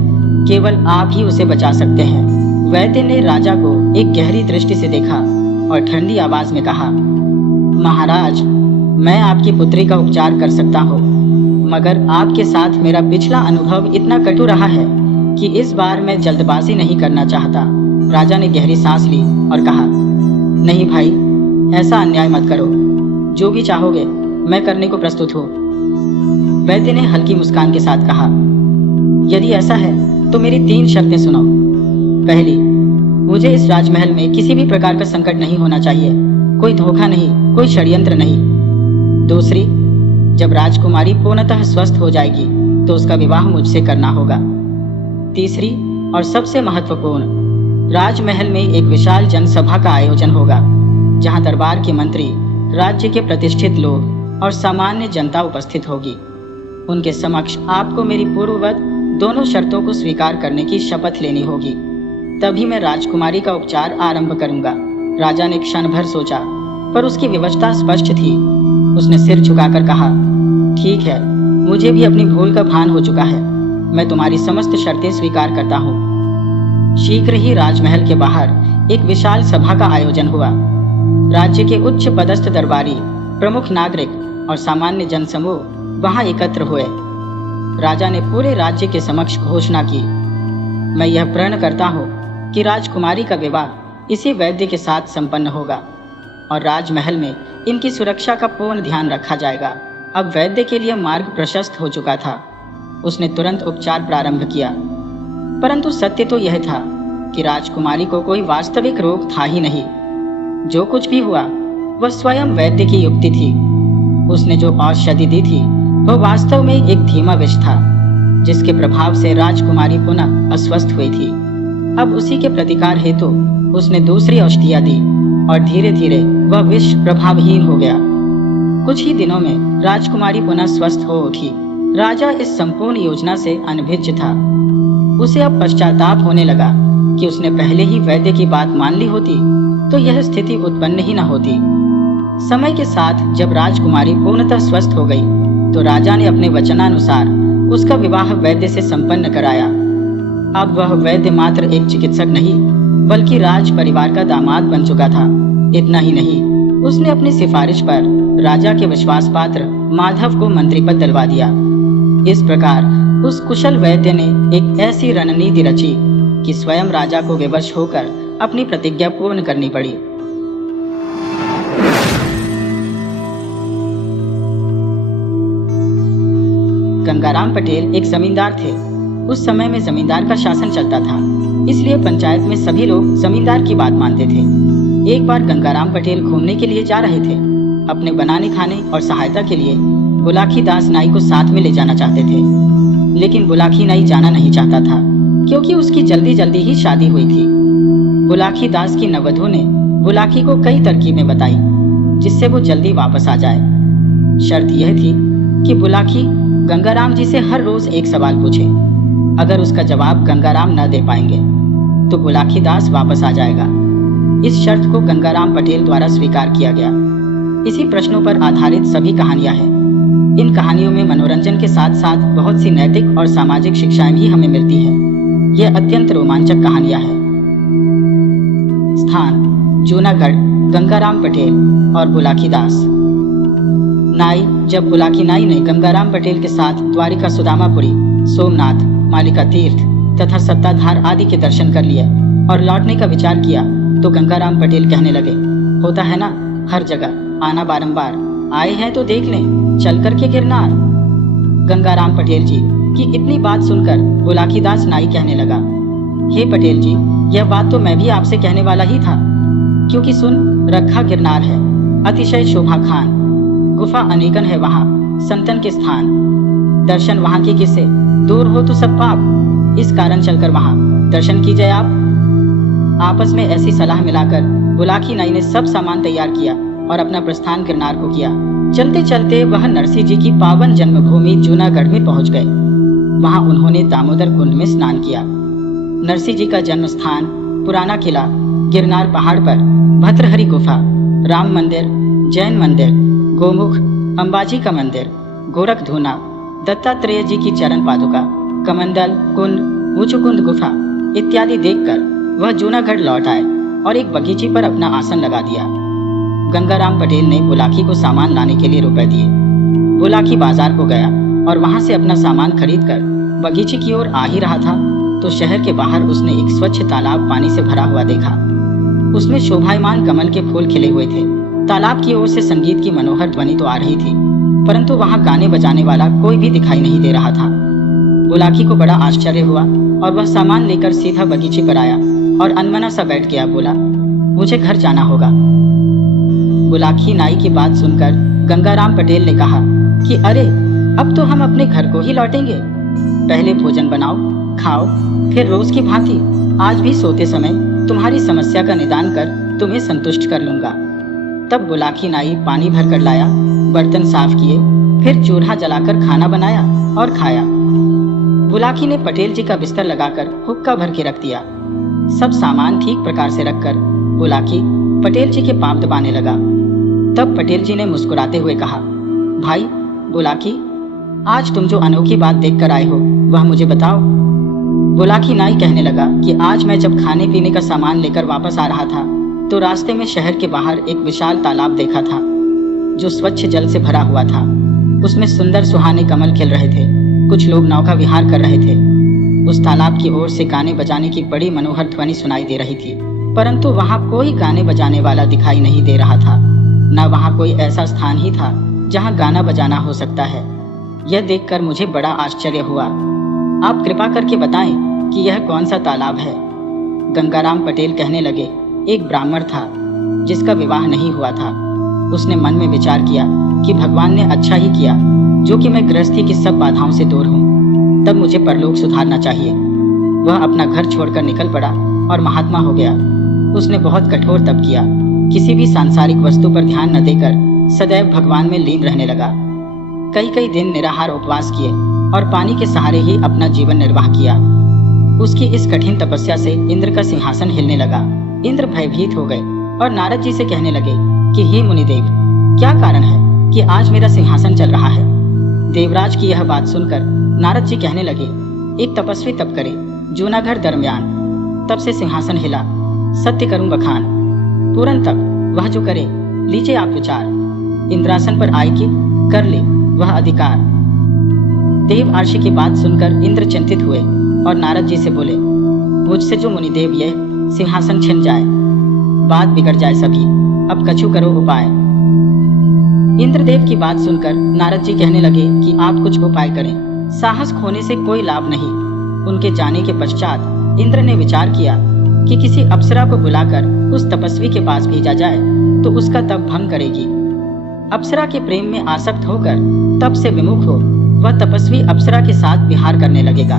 केवल आप ही उसे बचा सकते हैं। वैद्य ने राजा को एक गहरी दृष्टि से देखा और ठंडी आवाज में कहा, महाराज, मैं आपकी पुत्री का उपचार कर सकता हूँ, मगर आपके साथ मेरा पिछला अनुभव इतना कटु रहा है कि इस बार मैं जल्दबाजी नहीं करना चाहता। राजा ने गहरी सांस ली और कहा, नहीं भाई, ऐसा अन्याय मत करो। जो भी चाहोगे मैं करने को प्रस्तुत हूँ। वैद्य ने हल्की मुस्कान के साथ कहा, यदि ऐसा है तो मेरी 3 शर्तें सुनो। पहली, मुझे इस राजमहल में किसी भी प्रकार का संकट नहीं होना चाहिए, कोई धोखा नहीं, कोई षड्यंत्र नहीं। दूसरी, जब राजकुमारी पूर्णतः स्वस्थ हो जाएगी तो उसका विवाह मुझसे करना होगा। तीसरी और सबसे महत्वपूर्ण, राजमहल में एक विशाल जनसभा का आयोजन होगा, जहां दरबार के मंत्री, राज्य के प्रतिष्ठित लोग और सामान्य जनता उपस्थित होगी। उनके समक्ष आपको मेरी पूर्ववत दोनों शर्तों को स्वीकार करने की शपथ लेनी होगी, तभी मैं राजकुमारी का उपचार आरंभ करूंगा। राजा ने क्षण भर सोचा, पर उसकी विवशता स्पष्ट थी। उसने सिर झुकाकर कहा, ठीक है, मुझे भी अपनी भूल का भान हो चुका है। मैं तुम्हारी समस्त शर्तें स्वीकार करता हूँ। शीघ्र ही राजमहल के बाहर एक विशाल सभा का आयोजन हुआ। राज्य के उच्च पदस्थ दरबारी, प्रमुख नागरिक और सामान्य जनसमूह वहां एकत्र हुए। राजा ने पूरे राज्य के समक्ष घोषणा की, मैं यह प्रण करता हूँ कि राजकुमारी का विवाह इसी वैद्य के साथ संपन्न होगा और राजमहल में इनकी सुरक्षा का पूर्ण ध्यान रखा जाएगा। अब वैद्य के लिए मार्ग प्रशस्त हो चुका था। उसने तुरंत उपचार प्रारंभ किया, परंतु सत्य तो यह था कि राजकुमारी को कोई वास्तविक रोग था ही नहीं। जो कुछ भी हुआ वह स्वयं वैद्य की युक्ति थी। उसने जो औषधि दी थी वह वास्तव में एक धीमा विष था, जिसके प्रभाव से राजकुमारी पुनः अस्वस्थ हुई थी। अब उसी के प्रतिकार हेतु उसने दूसरी औषधियां दी और धीरे धीरे वह विष प्रभावहीन हो गया। कुछ ही दिनों में राजकुमारी पुनः स्वस्थ हो उठी। राजा इस संपूर्ण योजना से अनभिज्ञ था। उसे अब पश्चाताप होने लगा कि उसने पहले ही वैद्य की बात मान ली होती तो यह स्थिति उत्पन्न ही न होती। समय के साथ जब राजकुमारी पूर्णतः स्वस्थ हो गई तो राजा ने अपने वचनानुसार उसका विवाह वैद्य से संपन्न कराया। अब वह वैद्य मात्र एक चिकित्सक नहीं, बल्कि राज परिवार का दामाद बन चुका था। इतना ही नहीं, उसने अपनी सिफारिश पर राजा के विश्वास पात्र माधव को मंत्री पद दिलवा दिया। इस प्रकार उस कुशल वैद्य ने एक ऐसी रणनीति रची कि स्वयं राजा को विवश होकर अपनी प्रतिज्ञा पूर्ण करनी पड़ी। गंगाराम पटेल एक जमींदार थे। उस समय में जमींदार का शासन चलता था, इसलिए पंचायत में सभी लोग जमींदार की बात मानते थे। एक बार गंगाराम पटेल घूमने के लिए जा रहे थे। अपने बनाने खाने और सहायता के लिए बुलाकी दास नाई को साथ में ले जाना चाहते थे, लेकिन बुलाकी नाई जाना नहीं चाहता था क्योंकि उसकी जल्दी जल्दी ही शादी हुई थी। बुलाकी दास की नववधू ने बुलाकी को कई तरकीबें बताई जिससे वो जल्दी वापस आ जाए। शर्त यह थी कि बुलाकी गंगाराम जी से हर रोज एक सवाल पूछे। अगर उसका जवाब गंगाराम न दे पाएंगे तो बुलाकी दास वापस आ जाएगा। इस शर्त को गंगाराम पटेल द्वारा स्वीकार किया गया। इसी प्रश्नों पर आधारित सभी कहानियां हैं। इन कहानियों में मनोरंजन के साथ साथ बहुत सी नैतिक और सामाजिक शिक्षाएं भी हमें मिलती हैं। ये अत्यंत रोमांचक कहानियां हैं। स्थान: जूनागढ़, गंगाराम पटेल और बुलाकी दास। नाई: जब बुलाकी नाई ने गंगाराम पटेल के साथ द्वारिका, सुदामापुरी, सोमनाथ, मालिका तीर्थ तथा सत्ताधार आदि के दर्शन कर लिए और लौटने का विचार किया तो गंगाराम पटेल कहने लगे, होता है ना हर जगह आना बारंबार, आए हैं तो देख लें, चल कर के गिरनार। गंगाराम पटेल जी की इतनी बात सुनकर बुलाकीदास नाई कहने लगा, हे पटेल जी, यह बात तो मैं भी आपसे कहने वाला ही था, क्योंकि सुन रखा गिरनार है, अतिशय शोभा खान, गुफा अनेकन है वहाँ, संतन के स्थान, दर्शन वहाँ के किससे, दूर हो तो सब पाप, इस कारण चलकर वहाँ दर्शन कीजिए आप। आपस में ऐसी सलाह मिलाकर बुलाकी नाई ने सब सामान तैयार किया और अपना प्रस्थान गिरनार को किया। चलते चलते वह नरसिंह जी की पावन जन्मभूमि जूनागढ़ में पहुंच गए। वहां उन्होंने दामोदर कुंड में स्नान किया। नरसिंह जी का जन्म स्थान, पुराना किला, गिरनार पहाड़ पर, भद्रहरि गुफा, राम मंदिर, जैन मंदिर, गोमुख, अंबाजी का मंदिर, गोरखधूना, दत्तात्रेय जी की चरण पादुका, कमंडल कुंड, मुचुकुंद गुफा इत्यादि देखकर वह जूनागढ़ लौट आए और एक बगीचे पर अपना आसन लगा दिया। गंगाराम पटेल ने बुलाकी को सामान लाने के लिए रुपए दिए। बुलाकी बाजार को गया और वहां से अपना सामान खरीदकर बगीचे की ओर आ ही रहा था तो शहर के बाहर उसने एक स्वच्छ तालाब पानी से भरा हुआ देखा। उसमें शोभायमान कमल के फूल खिले हुए थे। तालाब की ओर से संगीत की मनोहर ध्वनि तो आ रही थी, परंतु वहां गाने बजाने वाला कोई भी दिखाई नहीं दे रहा था। बुलाकी को बड़ा आश्चर्य हुआ और वह सामान लेकर सीधा बगीचे पर आया और अनमना सा बैठ गया। बोला, मुझे घर जाना होगा। बुलाकी नाई की बात सुनकर गंगाराम पटेल ने कहा कि अरे, अब तो हम अपने घर को ही लौटेंगे। पहले भोजन बनाओ, खाओ, फिर रोज की भांति आज भी सोते समय तुम्हारी समस्या का निदान कर तुम्हें संतुष्ट कर लूंगा। तब बुलाकी नाई पानी भर कर लाया, बर्तन साफ किए, फिर चूल्हा जलाकर खाना बनाया और खाया। बुलाकी ने पटेल जी का बिस्तर लगाकर हुक्का भर के रख दिया। सब सामान ठीक प्रकार से रखकर बुलाकी पटेल जी के पांव दबाने लगा। तब पटेल जी ने मुस्कुराते हुए कहा, भाई बुलाकी, आज तुम जो अनोखी बात देखकर आए हो वह मुझे बताओ। बुलाकी नाई कहने लगा कि आज मैं जब खाने पीने का सामान लेकर वापस आ रहा था तो रास्ते में शहर के बाहर एक विशाल तालाब देखा था जो स्वच्छ जल से भरा हुआ था। उसमें सुंदर सुहाने कमल खिल रहे थे। कुछ लोग नौका विहार कर रहे थे। उस तालाब की ओर से गाने बजाने की बड़ी मनोहर ध्वनि सुनाई दे रही थी, परंतु वहां कोई गाने बजाने वाला दिखाई नहीं दे रहा था। न वहां कोई ऐसा स्थान ही था जहां गाना बजाना हो सकता है। यह देखकर मुझे बड़ा आश्चर्य हुआ। आप कृपा करके बताएं कि यह कौन सा तालाब है। गंगाराम पटेल कहने लगे, एक ब्राह्मण था जिसका विवाह नहीं हुआ था। उसने मन में विचार किया कि भगवान ने अच्छा ही किया जो कि मैं गृहस्थी की सब बाधाओं से दूर हूँ। तब मुझे परलोक सुधारना चाहिए। वह अपना घर छोड़कर निकल पड़ा और महात्मा हो गया। उसने बहुत कठोर तप किया, किसी भी सांसारिक वस्तु पर ध्यान न देकर सदैव भगवान में लीन रहने लगा। कई दिन निराहार उपवास किए और पानी के सहारे ही अपना जीवन निर्वाह किया। उसकी इस कठिन तपस्या से इंद्र का सिंहासन हिलने लगा। इंद्र भयभीत हो गए और नारद जी से कहने लगे कि हे मुनिदेव, क्या कारण है कि आज मेरा सिंहासन चल रहा है। देवराज की यह बात सुनकर नारद जी कहने लगे, एक तपस्वी तप करे जूनागढ़ दरमियान, तब से सिंहासन हिला। सत्य करूं बखान, तुरंत तब वह जो करे, लीजिए आप विचार। इंद्रासन पर आए कि कर ले वह अधिकार। देव आर्षि की बात सुनकर इंद्र चिंतित हुए और नारद जी से बोले, मुझसे जो मुनिदेव ये सिंहासन छिन जाए, बात बिगड़ जाए सभी। अब कछु करो उपाय। इंद्रदेव की बात सुनकर नारद जी कहने लगे कि आप कुछ उपाय करें। साहस खोने से कोई लाभ नहीं। उनके जाने के पश्चात इंद्र ने विचार किया कि किसी अप्सरा को बुलाकर उस तपस्वी के पास भेजा जाए तो उसका तप भंग करेगी। अप्सरा के प्रेम में आसक्त होकर तप से विमुख हो वह तपस्वी अप्सरा के साथ विहार करने लगेगा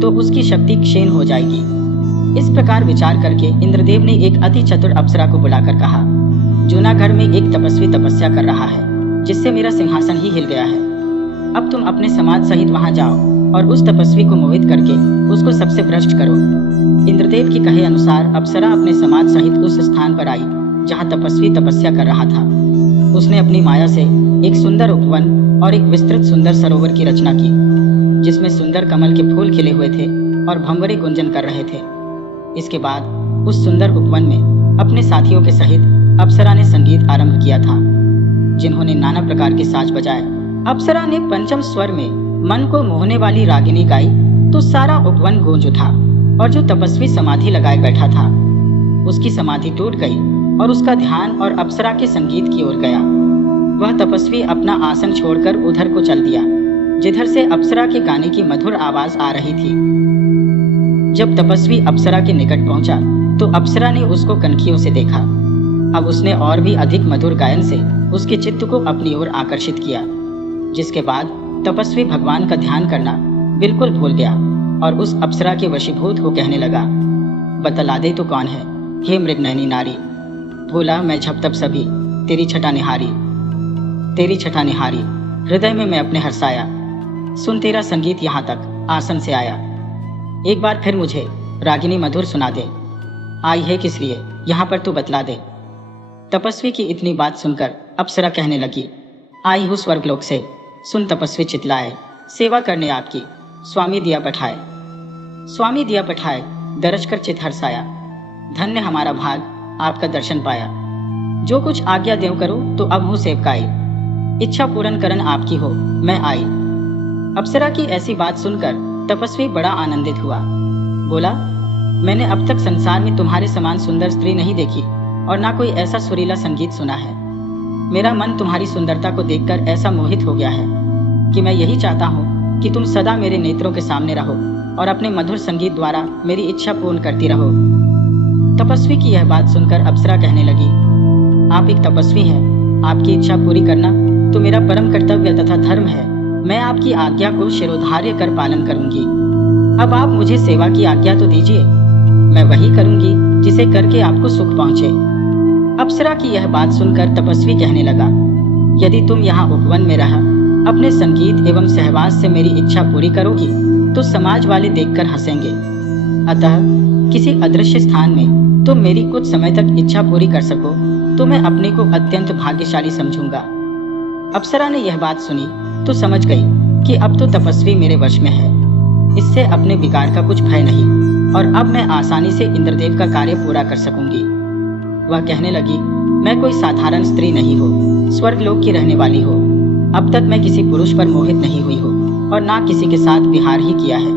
तो उसकी शक्ति क्षीण हो जाएगी। इस प्रकार विचार करके इंद्रदेव ने एक अति चतुर अप्सरा को बुलाकर कहा, जूनागढ़ में एक तपस्वी तपस्या कर रहा है जिससे मेरा सिंहासन ही हिल गया है। अब तुम अपने समाज सहित वहां जाओ और उस तपस्वी को मोहित करके उसको सबसे भ्रष्ट करो। इंद्रदेव की कहे अनुसार अप्सरा अपने समाज सहित उस स्थान पर आई जहाँ तपस्वी तपस्या कर रहा था। उसने अपनी माया से एक सुंदर उपवन और एक विस्तृत सुंदर सरोवर की रचना की जिसमें सुंदर कमल के फूल खिले हुए थे और भंवरे गुंजन कर रहे थे। इसके बाद उस सुंदर उपवन में अपने साथियों के सहित अप्सरा ने संगीत आरंभ किया था, जिन्होंने नाना प्रकार के साज बजाए। अप्सरा ने पंचम स्वर में मन को मोहने वाली रागिनी गाई तो सारा उपवन गूंज उठा और जो तपस्वी समाधि लगाए बैठा था उसकी समाधि टूट गई और उसका ध्यान और अप्सरा के संगीत की ओर गया। वह तपस्वी अपना आसन छोड़कर उधर को चल दिया जिधर से अप्सरा के गाने की मधुर आवाज आ रही थी। जब तपस्वी अप्सरा के निकट पहुंचा तो अप्सरा ने उसको कनखियों से देखा। अब उसने और भी अधिक मधुर गायन से उसके चित्त को अपनी ओर आकर्षित किया, जिसके बाद तपस्वी भगवान का ध्यान करना बिल्कुल भूल गया और उस अप्सरा के वशीभूत हो कहने लगा, बतला दे तो कौन है हे मृगनयनी नारी। भोला मैं झपतप सभी तेरी छटा निहारी, हृदय में मैं अपने हर्षाया। सुन तेरा संगीत यहाँ तक, आसन से आया। एक बार फिर मुझे रागिनी मधुर सुना दे। आई है किस लिए, यहाँ पर तू बतला दे। तपस्वी की इतनी बात सुनकर अप्सरा कहने लगी, आई हूँ स्वर्गलोक से। सुन तपस्वी चितलाए, सेवा करने आपकी। स्वामी दिया पठाए। स्वामी दिया पठाए दरज कर चित हर्षाया। धन्य हमारा भाग, आपका दर्शन पाया। जो कुछ आज्ञा देव करो तो अब हूँ सेवकाई। इच्छा पूर्ण करन आपकी हो, मैं आई। अप्सरा की ऐसी बात सुनकर तपस्वी बड़ा आनंदित हुआ। बोला, मैंने अब तक संसार में तुम्हारे समान सुंदर स्त्री नहीं देखी और ना कोई ऐसा सुरीला संगीत सुना है। मेरा मन तुम्हारी सुंदरता को देखकर ऐसा मोहित हो गया है कि मैं यही चाहता हूँ कि तुम सदा मेरे नेत्रों के सामने रहो और अपने मधुर संगीत द्वारा मेरी इच्छा पूर्ण करती रहो। तपस्वी की यह बात सुनकर अप्सरा कहने लगी, आप एक तपस्वी हैं, आपकी इच्छा पूरी करना तो मेरा परम कर्तव्य तथा धर्म है। मैं आपकी आज्ञा को शिरोधार्य कर पालन करूंगी। अब आप मुझे सेवा की आज्ञा तो दीजिए, मैं वही करूंगी जिसे करके आपको सुख पहुंचे। अप्सरा की यह बात सुनकर तपस्वी कहने लगा, यदि तुम यहाँ उपवन में रह अपने संगीत एवं सहवास से मेरी इच्छा पूरी करोगी तो समाज वाले देखकर हंसेंगे। अतः किसी अदृश्य स्थान में तुम मेरी कुछ समय तक इच्छा पूरी कर सको तो मैं अपने को अत्यंत भाग्यशाली समझूंगा। अप्सरा ने यह बात सुनी तो समझ गई कि अब तो तपस्वी मेरे वश में है, इससे अपने बिगाड़ का कुछ भय नहीं और अब मैं आसानी से इंद्रदेव का कार्य पूरा कर सकूंगी। वह कहने लगी, मैं कोई साधारण स्त्री नहीं हूँ, स्वर्गलोक की रहने वाली हो। अब तक मैं किसी पुरुष पर मोहित नहीं हुई हूँ और ना किसी के साथ विहार ही किया है।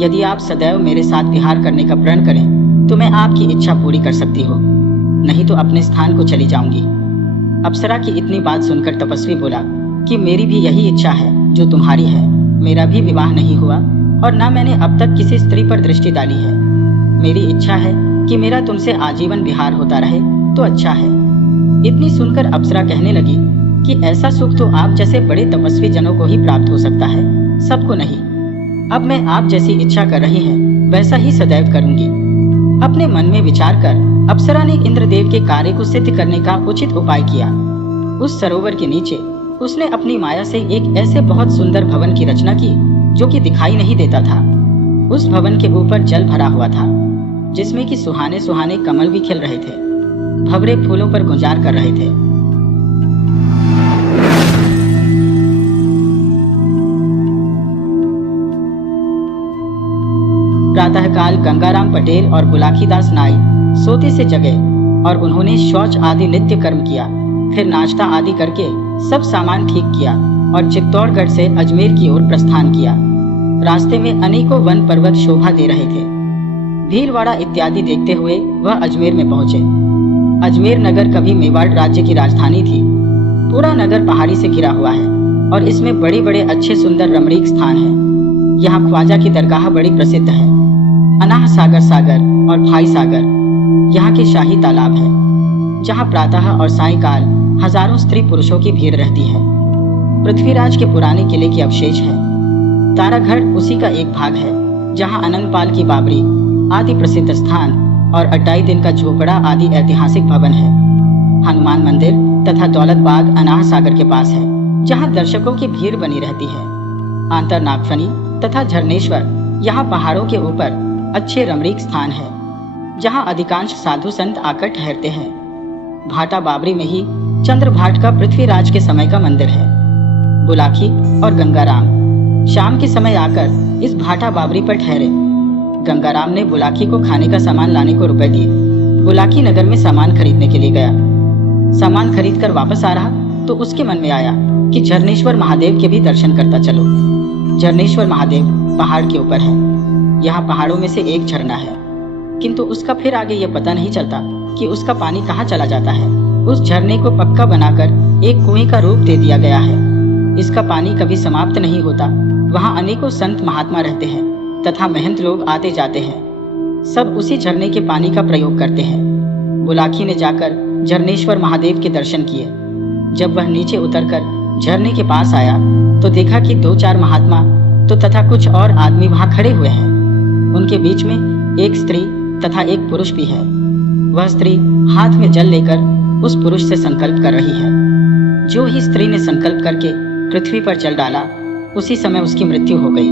यदि आप सदैव मेरे साथ विहार करने का प्रण करें तो मैं आपकी इच्छा पूरी कर सकती हूँ, नहीं तो अपने स्थान को चली जाऊंगी। अप्सरा की इतनी बात सुनकर तपस्वी बोला कि मेरी भी यही इच्छा है जो तुम्हारी है। मेरा भी विवाह नहीं हुआ और ना मैंने अब तक किसी स्त्री पर दृष्टि डाली है। मेरी इच्छा है कि मेरा तुमसे आजीवन विहार होता रहे तो अच्छा है। इतनी सुनकर अप्सरा कहने लगी कि ऐसा सुख तो आप जैसे बड़े तपस्वी जनों को ही प्राप्त हो सकता है, सबको नहीं। अब मैं आप जैसी इच्छा कर रही हैं वैसा ही सदैव करूंगी। अपने मन में विचार कर अप्सरा ने इंद्रदेव के कार्य को सिद्ध करने का उचित उपाय किया। उस सरोवर के नीचे उसने अपनी माया से एक ऐसे बहुत सुंदर भवन की रचना की जो कि दिखाई नहीं देता था। उस भवन के ऊपर जल भरा हुआ था जिसमें कि सुहाने सुहाने कमल भी खिल रहे थे, भंवरे फूलों पर गुंजार कर रहे थे। प्रातःकाल गंगाराम पटेल और बुलाकीदास नाई सोते से जगे और उन्होंने शौच आदि नित्य कर्म किया। फिर नाश्ता आदि करके सब सामान ठीक किया और चित्तौड़गढ़ से अजमेर की ओर प्रस्थान किया। रास्ते में अनेकों वन पर्वत शोभा दे रहे थे। भीलवाड़ा इत्यादि देखते हुए वह अजमेर में पहुंचे। अजमेर नगर कभी मेवाड़ राज्य की राजधानी थी। पूरा नगर पहाड़ी से घिरा हुआ है और इसमें बड़े बड़े अच्छे सुंदर रमणीक स्थान हैं। यहाँ ख्वाजा की दरगाह बड़ी प्रसिद्ध है। अनाह सागर और भाई सागर यहाँ के शाही तालाब है जहाँ प्रातः और सायंकाल हजारों स्त्री पुरुषों की भीड़ रहती है। पृथ्वीराज के पुराने किले की अवशेष है। तारागढ़ उसी का एक भाग है जहाँ अनंगपाल की बाबरी आदि प्रसिद्ध स्थान और 28 दिन का झोपड़ा आदि ऐतिहासिक भवन है। हनुमान मंदिर तथा दौलत बाग अनाह सागर के पास है जहाँ दर्शकों की भीड़ बनी रहती है। आंतर नागफनी तथा झरनेश्वर यहाँ पहाड़ों के ऊपर अच्छे रमणीक स्थान है जहाँ अधिकांश साधु संत आकर ठहरते हैं। भाटा बाबरी में ही चंद्रभाट का पृथ्वीराज के समय का मंदिर है। बुलाकी और गंगाराम शाम के समय आकर इस भाटा बाबरी पर ठहरे। गंगाराम ने बुलाकी को खाने का सामान लाने को रुपए दिए। बुलाकी नगर में सामान खरीदने के लिए गया। सामान खरीद कर वापस आ रहा तो उसके मन में आया कि झरनेश्वर महादेव के भी दर्शन करता चलो। झरनेश्वर महादेव पहाड़ के ऊपर है। यहाँ पहाड़ों में से एक झरना है, किंतु उसका फिर आगे ये पता नहीं चलता कि उसका पानी कहाँ चला जाता है। उस झरने को पक्का बनाकर एक कुएं का रूप दे दिया गया है। इसका पानी कभी समाप्त नहीं होता। वहाँ अनेकों संत महात्मा रहते हैं तथा महंत लोग आते जाते हैं। सब उसी झरने के पानी का प्रयोग करते हैं। बुलाकी ने जाकर झरनेश्वर महादेव के दर्शन किए। जब वह नीचे उतरकर झरने के पास आया तो देखा कि 2-4 महात्मा तो तथा कुछ और आदमी वहाँ खड़े हुए हैं। उनके बीच में एक स्त्री तथा एक पुरुष भी है। वह स्त्री हाथ में जल लेकर उस पुरुष से संकल्प कर रही है। जो ही स्त्री ने संकल्प करके पृथ्वी पर जल डाला उसी समय उसकी मृत्यु हो गई।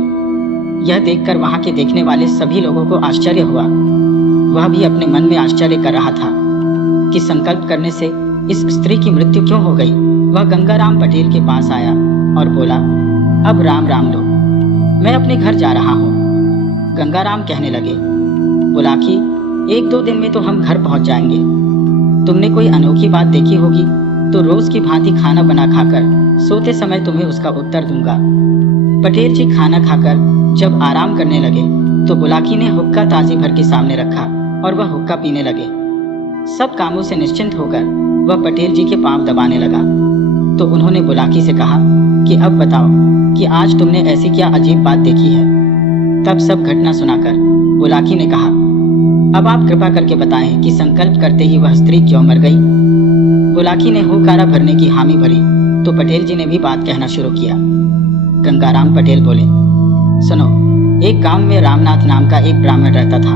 यह देखकर वहां के देखने वाले सभी लोगों को आश्चर्य हुआ। वह भी अपने मन में आश्चर्य कर रहा था कि संकल्प करने से इस स्त्री की मृत्यु क्यों हो गई। वह गंगाराम पटेल के पास आया और बोला, अब राम राम लो, मैं अपने घर जा रहा हूँ। गंगाराम कहने लगे, बुलाकी, 1-2 दिन में तो हम घर पहुँच जाएंगे। तुमने कोई अनोखी बात देखी होगी तो रोज की भांति खाना बना खाकर सोते समय तुम्हें उसका उत्तर दूंगा। पटेल जी खाना खाकर जब आराम करने लगे तो बुलाकी ने हुक्का ताजी भर के सामने रखा और वह हुक्का पीने लगे। सब कामों से निश्चिंत होकर वह पटेल जी के पांव दबाने लगा तो उन्होंने बुलाकी से कहा कि अब बताओ कि आज तुमने ऐसी क्या अजीब बात देखी है। तब सब घटना सुनाकर बुलाकी ने कहा, अब आप कृपा करके बताएं कि संकल्प करते ही वह स्त्री क्यों मर गई। बुलाकी ने हुक्कारा भरने की हामी भरी तो पटेल जी ने भी बात कहना शुरू किया। गंगाराम पटेल बोले, सुनो, एक गांव में रामनाथ नाम का एक ब्राह्मण रहता था।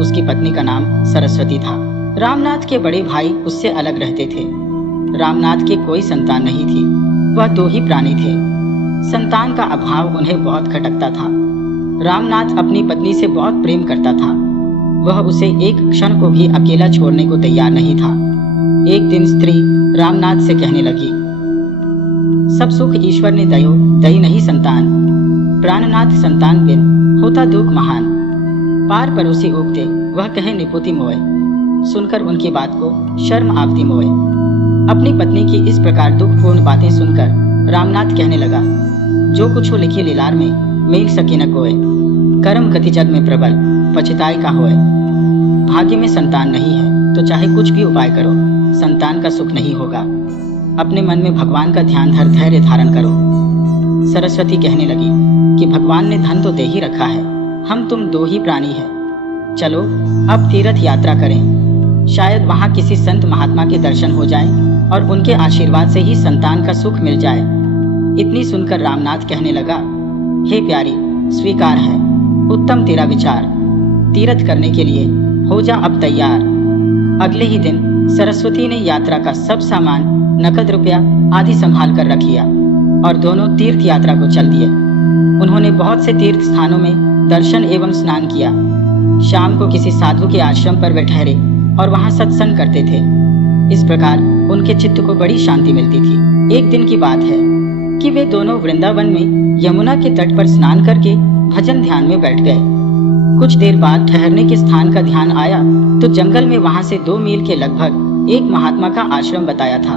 उसकी पत्नी का नाम सरस्वती था। रामनाथ के बड़े भाई उससे अलग रहते थे। रामनाथ के कोई संतान नहीं थी, वह 2 ही प्राणी थे। संतान का अभाव उन्हें बहुत खटकता था। रामनाथ अपनी पत्नी से बहुत प्रेम करता था। वह उसे एक क्षण को भी अकेला छोड़ने को तैयार नहीं था। एक दिन स्त्री रामनाथ से कहने लगी, सब सुख ईश्वर ने दयो, दई नहीं संतान। प्राणनाथ संतान बिन होता दुख महान। पार पड़ोसी उगते वह कहे निपुति मोए। सुनकर उनकी बात को शर्म आवती मोए। अपनी पत्नी की इस प्रकार दुखपूर्ण बातें सुनकर रामनाथ कहने लगा, जो कुछ हो लिखी लीलार में मेल सकी न कोय। कर्म गति जग में प्रबल पछताई का होए। भाग्य में संतान नहीं है तो चाहे कुछ भी उपाय करो, संतान का सुख नहीं होगा। अपने मन में भगवान का ध्यान धर धैर्य धारण करो। सरस्वती कहने लगी कि भगवान ने धन तो दे ही रखा है, हम तुम 2 ही प्राणी हैं। चलो अब तीर्थ यात्रा करें, शायद वहाँ किसी संत महात्मा के दर्शन हो जाए और उनके आशीर्वाद से ही संतान का सुख मिल जाए। इतनी सुनकर रामनाथ कहने लगा, हे प्यारी, स्वीकार है, उत्तम तेरा विचार। तीर्थ करने के लिए हो जा अब तैयार। अगले ही दिन सरस्वती ने यात्रा का सब सामान, नकद रुपया आदि संभाल कर रख लिया और दोनों तीर्थ यात्रा को चल दिए। उन्होंने बहुत से तीर्थ स्थानों में दर्शन एवं स्नान किया। शाम को किसी साधु के आश्रम पर वे ठहरे और वहां सत्संग करते थे। इस प्रकार उनके चित्त को बड़ी शांति मिलती थी। एक दिन की बात है कि वे दोनों वृंदावन में यमुना के तट पर स्नान करके भजन ध्यान में बैठ गए। कुछ देर बाद ठहरने के स्थान का ध्यान आया तो जंगल में वहां से 2 मील के लगभग एक महात्मा का आश्रम बताया था।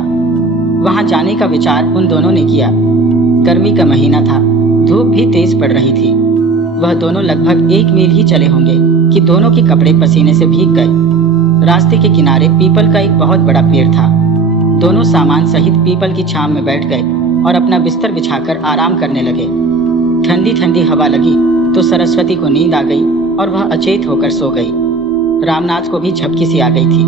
वहां जाने का विचार उन दोनों ने किया। गर्मी का महीना था, धूप भी तेज पड़ रही थी। वह दोनों लगभग 1 मील ही चले होंगे कि दोनों के कपड़े पसीने से भीग गए। रास्ते के किनारे पीपल का एक बहुत बड़ा पेड़ था। दोनों सामान सहित पीपल की छांव में बैठ गए और अपना बिस्तर बिछाकर आराम करने लगे। ठंडी ठंडी हवा लगी तो सरस्वती को नींद आ गई और वह अचेत होकर सो गई। रामनाथ को भी झपकी सी आ गई थी,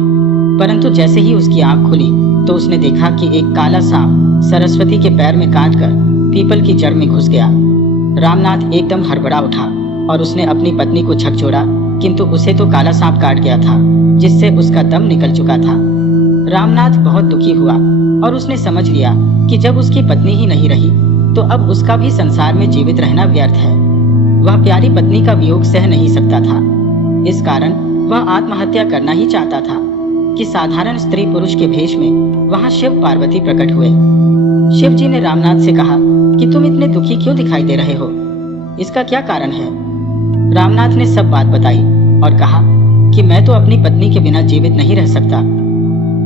परंतु जैसे ही उसकी आंख खुली तो उसने देखा कि एक काला सांप सरस्वती के पैर में काटकर पीपल की जड़ में घुस गया। रामनाथ एकदम हड़बड़ा उठा और उसने अपनी पत्नी को झकझोरा, किंतु उसे तो काला सांप काट गया था जिससे उसका दम निकल चुका था। रामनाथ बहुत दुखी हुआ और उसने समझ लिया कि जब उसकी पत्नी ही नहीं रही तो अब उसका भी संसार में जीवित रहना व्यर्थ है। वह प्यारी पत्नी का वियोग सह नहीं सकता था। इस कारण वह आत्महत्या करना ही चाहता था कि साधारण स्त्री पुरुष के भेष में वहां शिव पार्वती प्रकट हुए। शिव जी ने रामनाथ से कहा कि तुम इतने दुखी क्यों दिखाई दे रहे हो, इसका क्या कारण है। रामनाथ ने सब बात बताई और कहा कि मैं तो अपनी पत्नी के बिना जीवित नहीं रह सकता।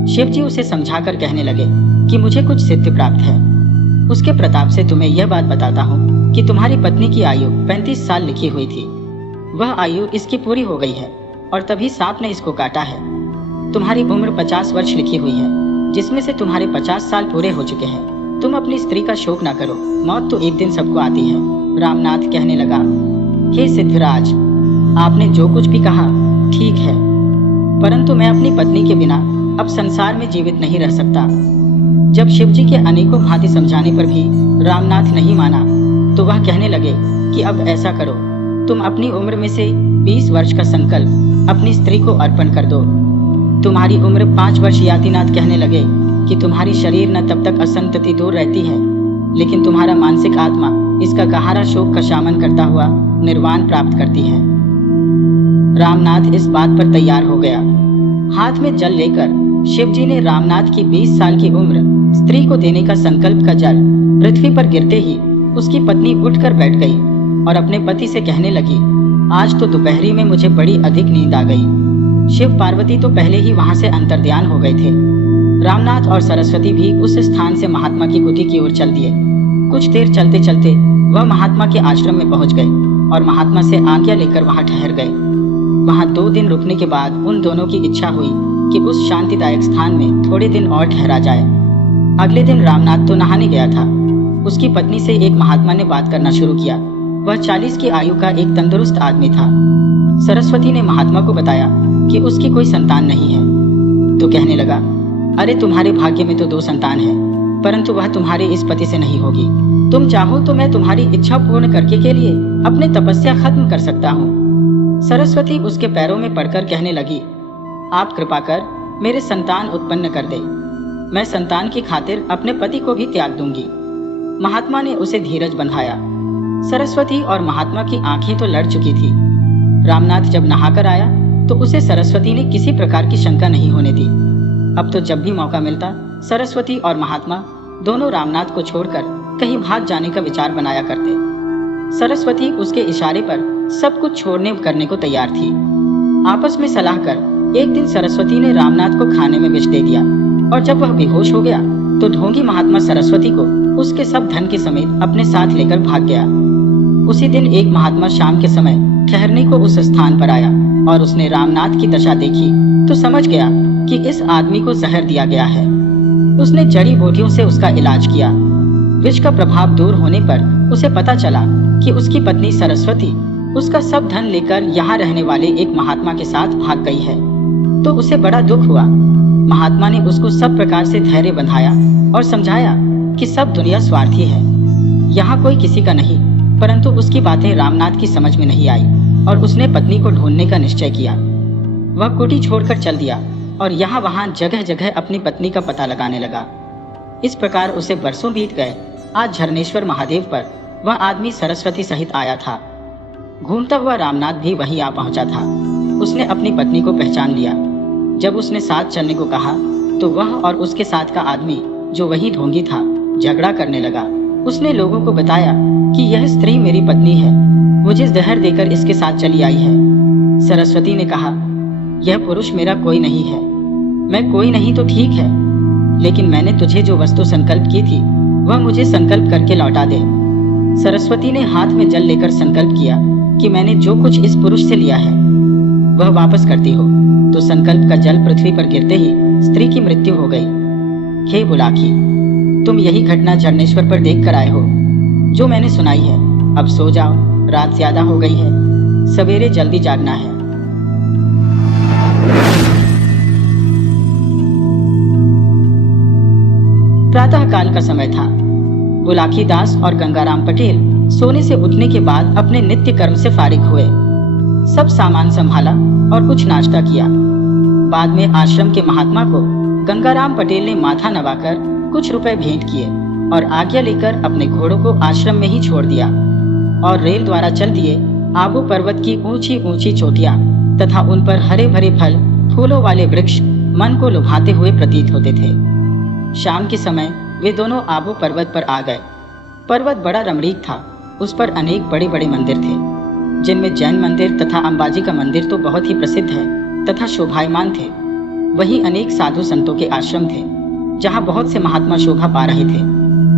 शिव जी उसे समझाकर कहने लगे कि मुझे कुछ सिद्धि प्राप्त है, उसके प्रताप से तुम्हें यह बात बताता हूँ कि तुम्हारी पत्नी की आयु 35 साल लिखी हुई थी। वह आयु इसकी पूरी हो गई है और तभी सांप ने इसको काटा है। तुम्हारी उम्र 50 वर्ष लिखी हुई है, जिसमें से तुम्हारे 50 साल पूरे हो चुके हैं। तुम अपनी स्त्री का शोक ना करो, मौत तो एक दिन सबको आती है। रामनाथ कहने लगा, हे सिद्धराज, आपने जो कुछ भी कहा ठीक है, परंतु मैं अपनी पत्नी के बिना अब संसार में जीवित नहीं रह सकता। जब शिवजी के अनेकों भांति समझाने पर भी रामनाथ नहीं माना तो वह कहने लगे कि अब ऐसा करो, तुम अपनी उम्र में से 20 वर्ष का संकल्प अपनी स्त्री को अर्पण कर दो। तुम्हारी उम्र 5 वर्ष। यातिनाथ कहने लगे कि तुम्हारी शरीर न तब तक असंतति दूर रहती है, लेकिन तुम्हारा मानसिक आत्मा इसका गहरा शोक का शामन करता हुआ निर्वाण प्राप्त करती है। रामनाथ इस बात पर तैयार हो गया। हाथ में जल लेकर शिवजी ने रामनाथ की 20 साल की उम्र स्त्री को देने का संकल्प का जल पृथ्वी पर गिरते ही उसकी पत्नी उठकर बैठ गई और अपने पति से कहने लगी, आज तो दोपहरी में मुझे बड़ी अधिक नींद आ गई। शिव पार्वती तो पहले ही वहां से अंतर्ध्यान हो गए थे। रामनाथ और सरस्वती भी उस स्थान से महात्मा की कुटी की ओर चल दिए। कुछ देर चलते चलते वह महात्मा के आश्रम में पहुंच गए और महात्मा से आज्ञा लेकर वहां ठहर गए। वहां 2 दिन रुकने के बाद उन दोनों की इच्छा हुई कि उस शांतिदायक स्थान में थोड़े दिन और ठहरा जाए। अगले दिन रामनाथ तो नहाने गया था। उसकी पत्नी से एक महात्मा ने बात करना शुरू किया। वह 40 की आयु का एक तंदुरुस्त आदमी था। सरस्वती ने महात्मा को बताया कि उसकी कोई संतान नहीं है, तो कहने लगा, अरे तुम्हारे भाग्य में तो 2 संतान है, परंतु वह तुम्हारे इस पति से नहीं होगी। तुम चाहो तो मैं तुम्हारी इच्छा पूर्ण करके के लिए अपने तपस्या खत्म कर सकता हूँ। सरस्वती उसके पैरों में पड़कर कहने लगी, आप कृपा कर मेरे संतान उत्पन्न कर दे। मैं संतान की खातिर अपने पति को भी त्याग दूंगी। महात्मा ने उसे धीरज बंधाया। सरस्वती और महात्मा की आंखें तो लड़ चुकी थी। रामनाथ जब नहाकर आया तो उसे सरस्वती ने किसी प्रकार की शंका नहीं होने दी। अब तो जब भी मौका मिलता सरस्वती और महात्मा दोनों रामनाथ को छोड़कर कहीं भाग जाने का विचार बनाया करते। सरस्वती उसके इशारे पर सब कुछ छोड़ने करने को तैयार थी। आपस में सलाह कर एक दिन सरस्वती ने रामनाथ को खाने में विष दे दिया और जब वह बेहोश हो गया तो ढोंगी महात्मा सरस्वती को उसके सब धन के समेत अपने साथ लेकर भाग गया। उसी दिन एक महात्मा शाम के समय ठहरने को उस स्थान पर आया और उसने रामनाथ की दशा देखी तो समझ गया कि इस आदमी को जहर दिया गया है। उसने जड़ी बूटियों से उसका इलाज किया। विष का प्रभाव दूर होने पर उसे पता चला कि उसकी पत्नी सरस्वती उसका सब धन लेकर यहाँ रहने वाले एक महात्मा के साथ भाग गई है। तो उसे बड़ा दुख हुआ। महात्मा ने उसको सब प्रकार से धैर्य बंधाया और समझाया कि सब दुनिया स्वार्थी है, यहाँ कोई किसी का नहीं। परंतु उसकी बातें रामनाथ की समझ में नहीं आई और उसने पत्नी को ढूंढने का निश्चय किया। वह कुटी छोड़कर चल दिया और यहाँ वहाँ जगह जगह अपनी पत्नी का पता लगाने लगा। इस प्रकार उसे बरसों बीत गए। आज झरनेश्वर महादेव पर वह आदमी सरस्वती सहित आया था। घूमता हुआ रामनाथ भी वहीं आ पहुंचा था। उसने अपनी पत्नी को पहचान लिया। जब उसने साथ चलने को कहा तो वह और उसके साथ का आदमी जो वही ढोंगी था झगड़ा करने लगा। उसने लोगों को बताया कि यह स्त्री मेरी पत्नी है, मुझे जहर देकर इसके साथ चली आई है। सरस्वती ने कहा, यह पुरुष मेरा कोई नहीं है। मैं कोई नहीं तो ठीक है, लेकिन मैंने तुझे जो वस्तु संकल्प की थी वह मुझे संकल्प करके लौटा दे। सरस्वती ने हाथ में जल लेकर संकल्प किया कि मैंने जो कुछ इस पुरुष से लिया है वह वापस करती हो। तो संकल्प का जल पृथ्वी पर गिरते ही स्त्री की मृत्यु हो गई। हे बुलाकी, तुम यही घटना झरनेश्वर पर देख कर आए हो जो मैंने सुनाई है। अब सो जाओ, रात ज्यादा हो गई है, सवेरे जल्दी जागना है। प्रातः काल का समय था। बुलाकी दास और गंगाराम पटेल सोने से उठने के बाद अपने नित्य कर्म से फारिग हुए। सब सामान संभाला और कुछ नाश्ता किया। बाद में आश्रम के महात्मा को गंगाराम पटेल ने माथा नवाकर कुछ रुपए भेंट किए और आज्ञा लेकर अपने घोड़ों को आश्रम में ही छोड़ दिया और रेल द्वारा चल दिए आबू पर्वत की ऊंची ऊंची चोटियां तथा उन पर हरे भरे फल फूलों वाले वृक्ष मन को लुभाते हुए प्रतीत होते थे। शाम के समय वे दोनों आबू पर्वत पर आ गए। पर्वत बड़ा रमणीक था। उस पर अनेक बड़े बड़े मंदिर थे, जिनमें जैन मंदिर तथा अंबाजी का मंदिर तो बहुत ही प्रसिद्ध है तथा शोभायमान थे। वहीं अनेक साधु संतों के आश्रम थे, जहाँ बहुत से महात्मा शोभा पा रहे थे।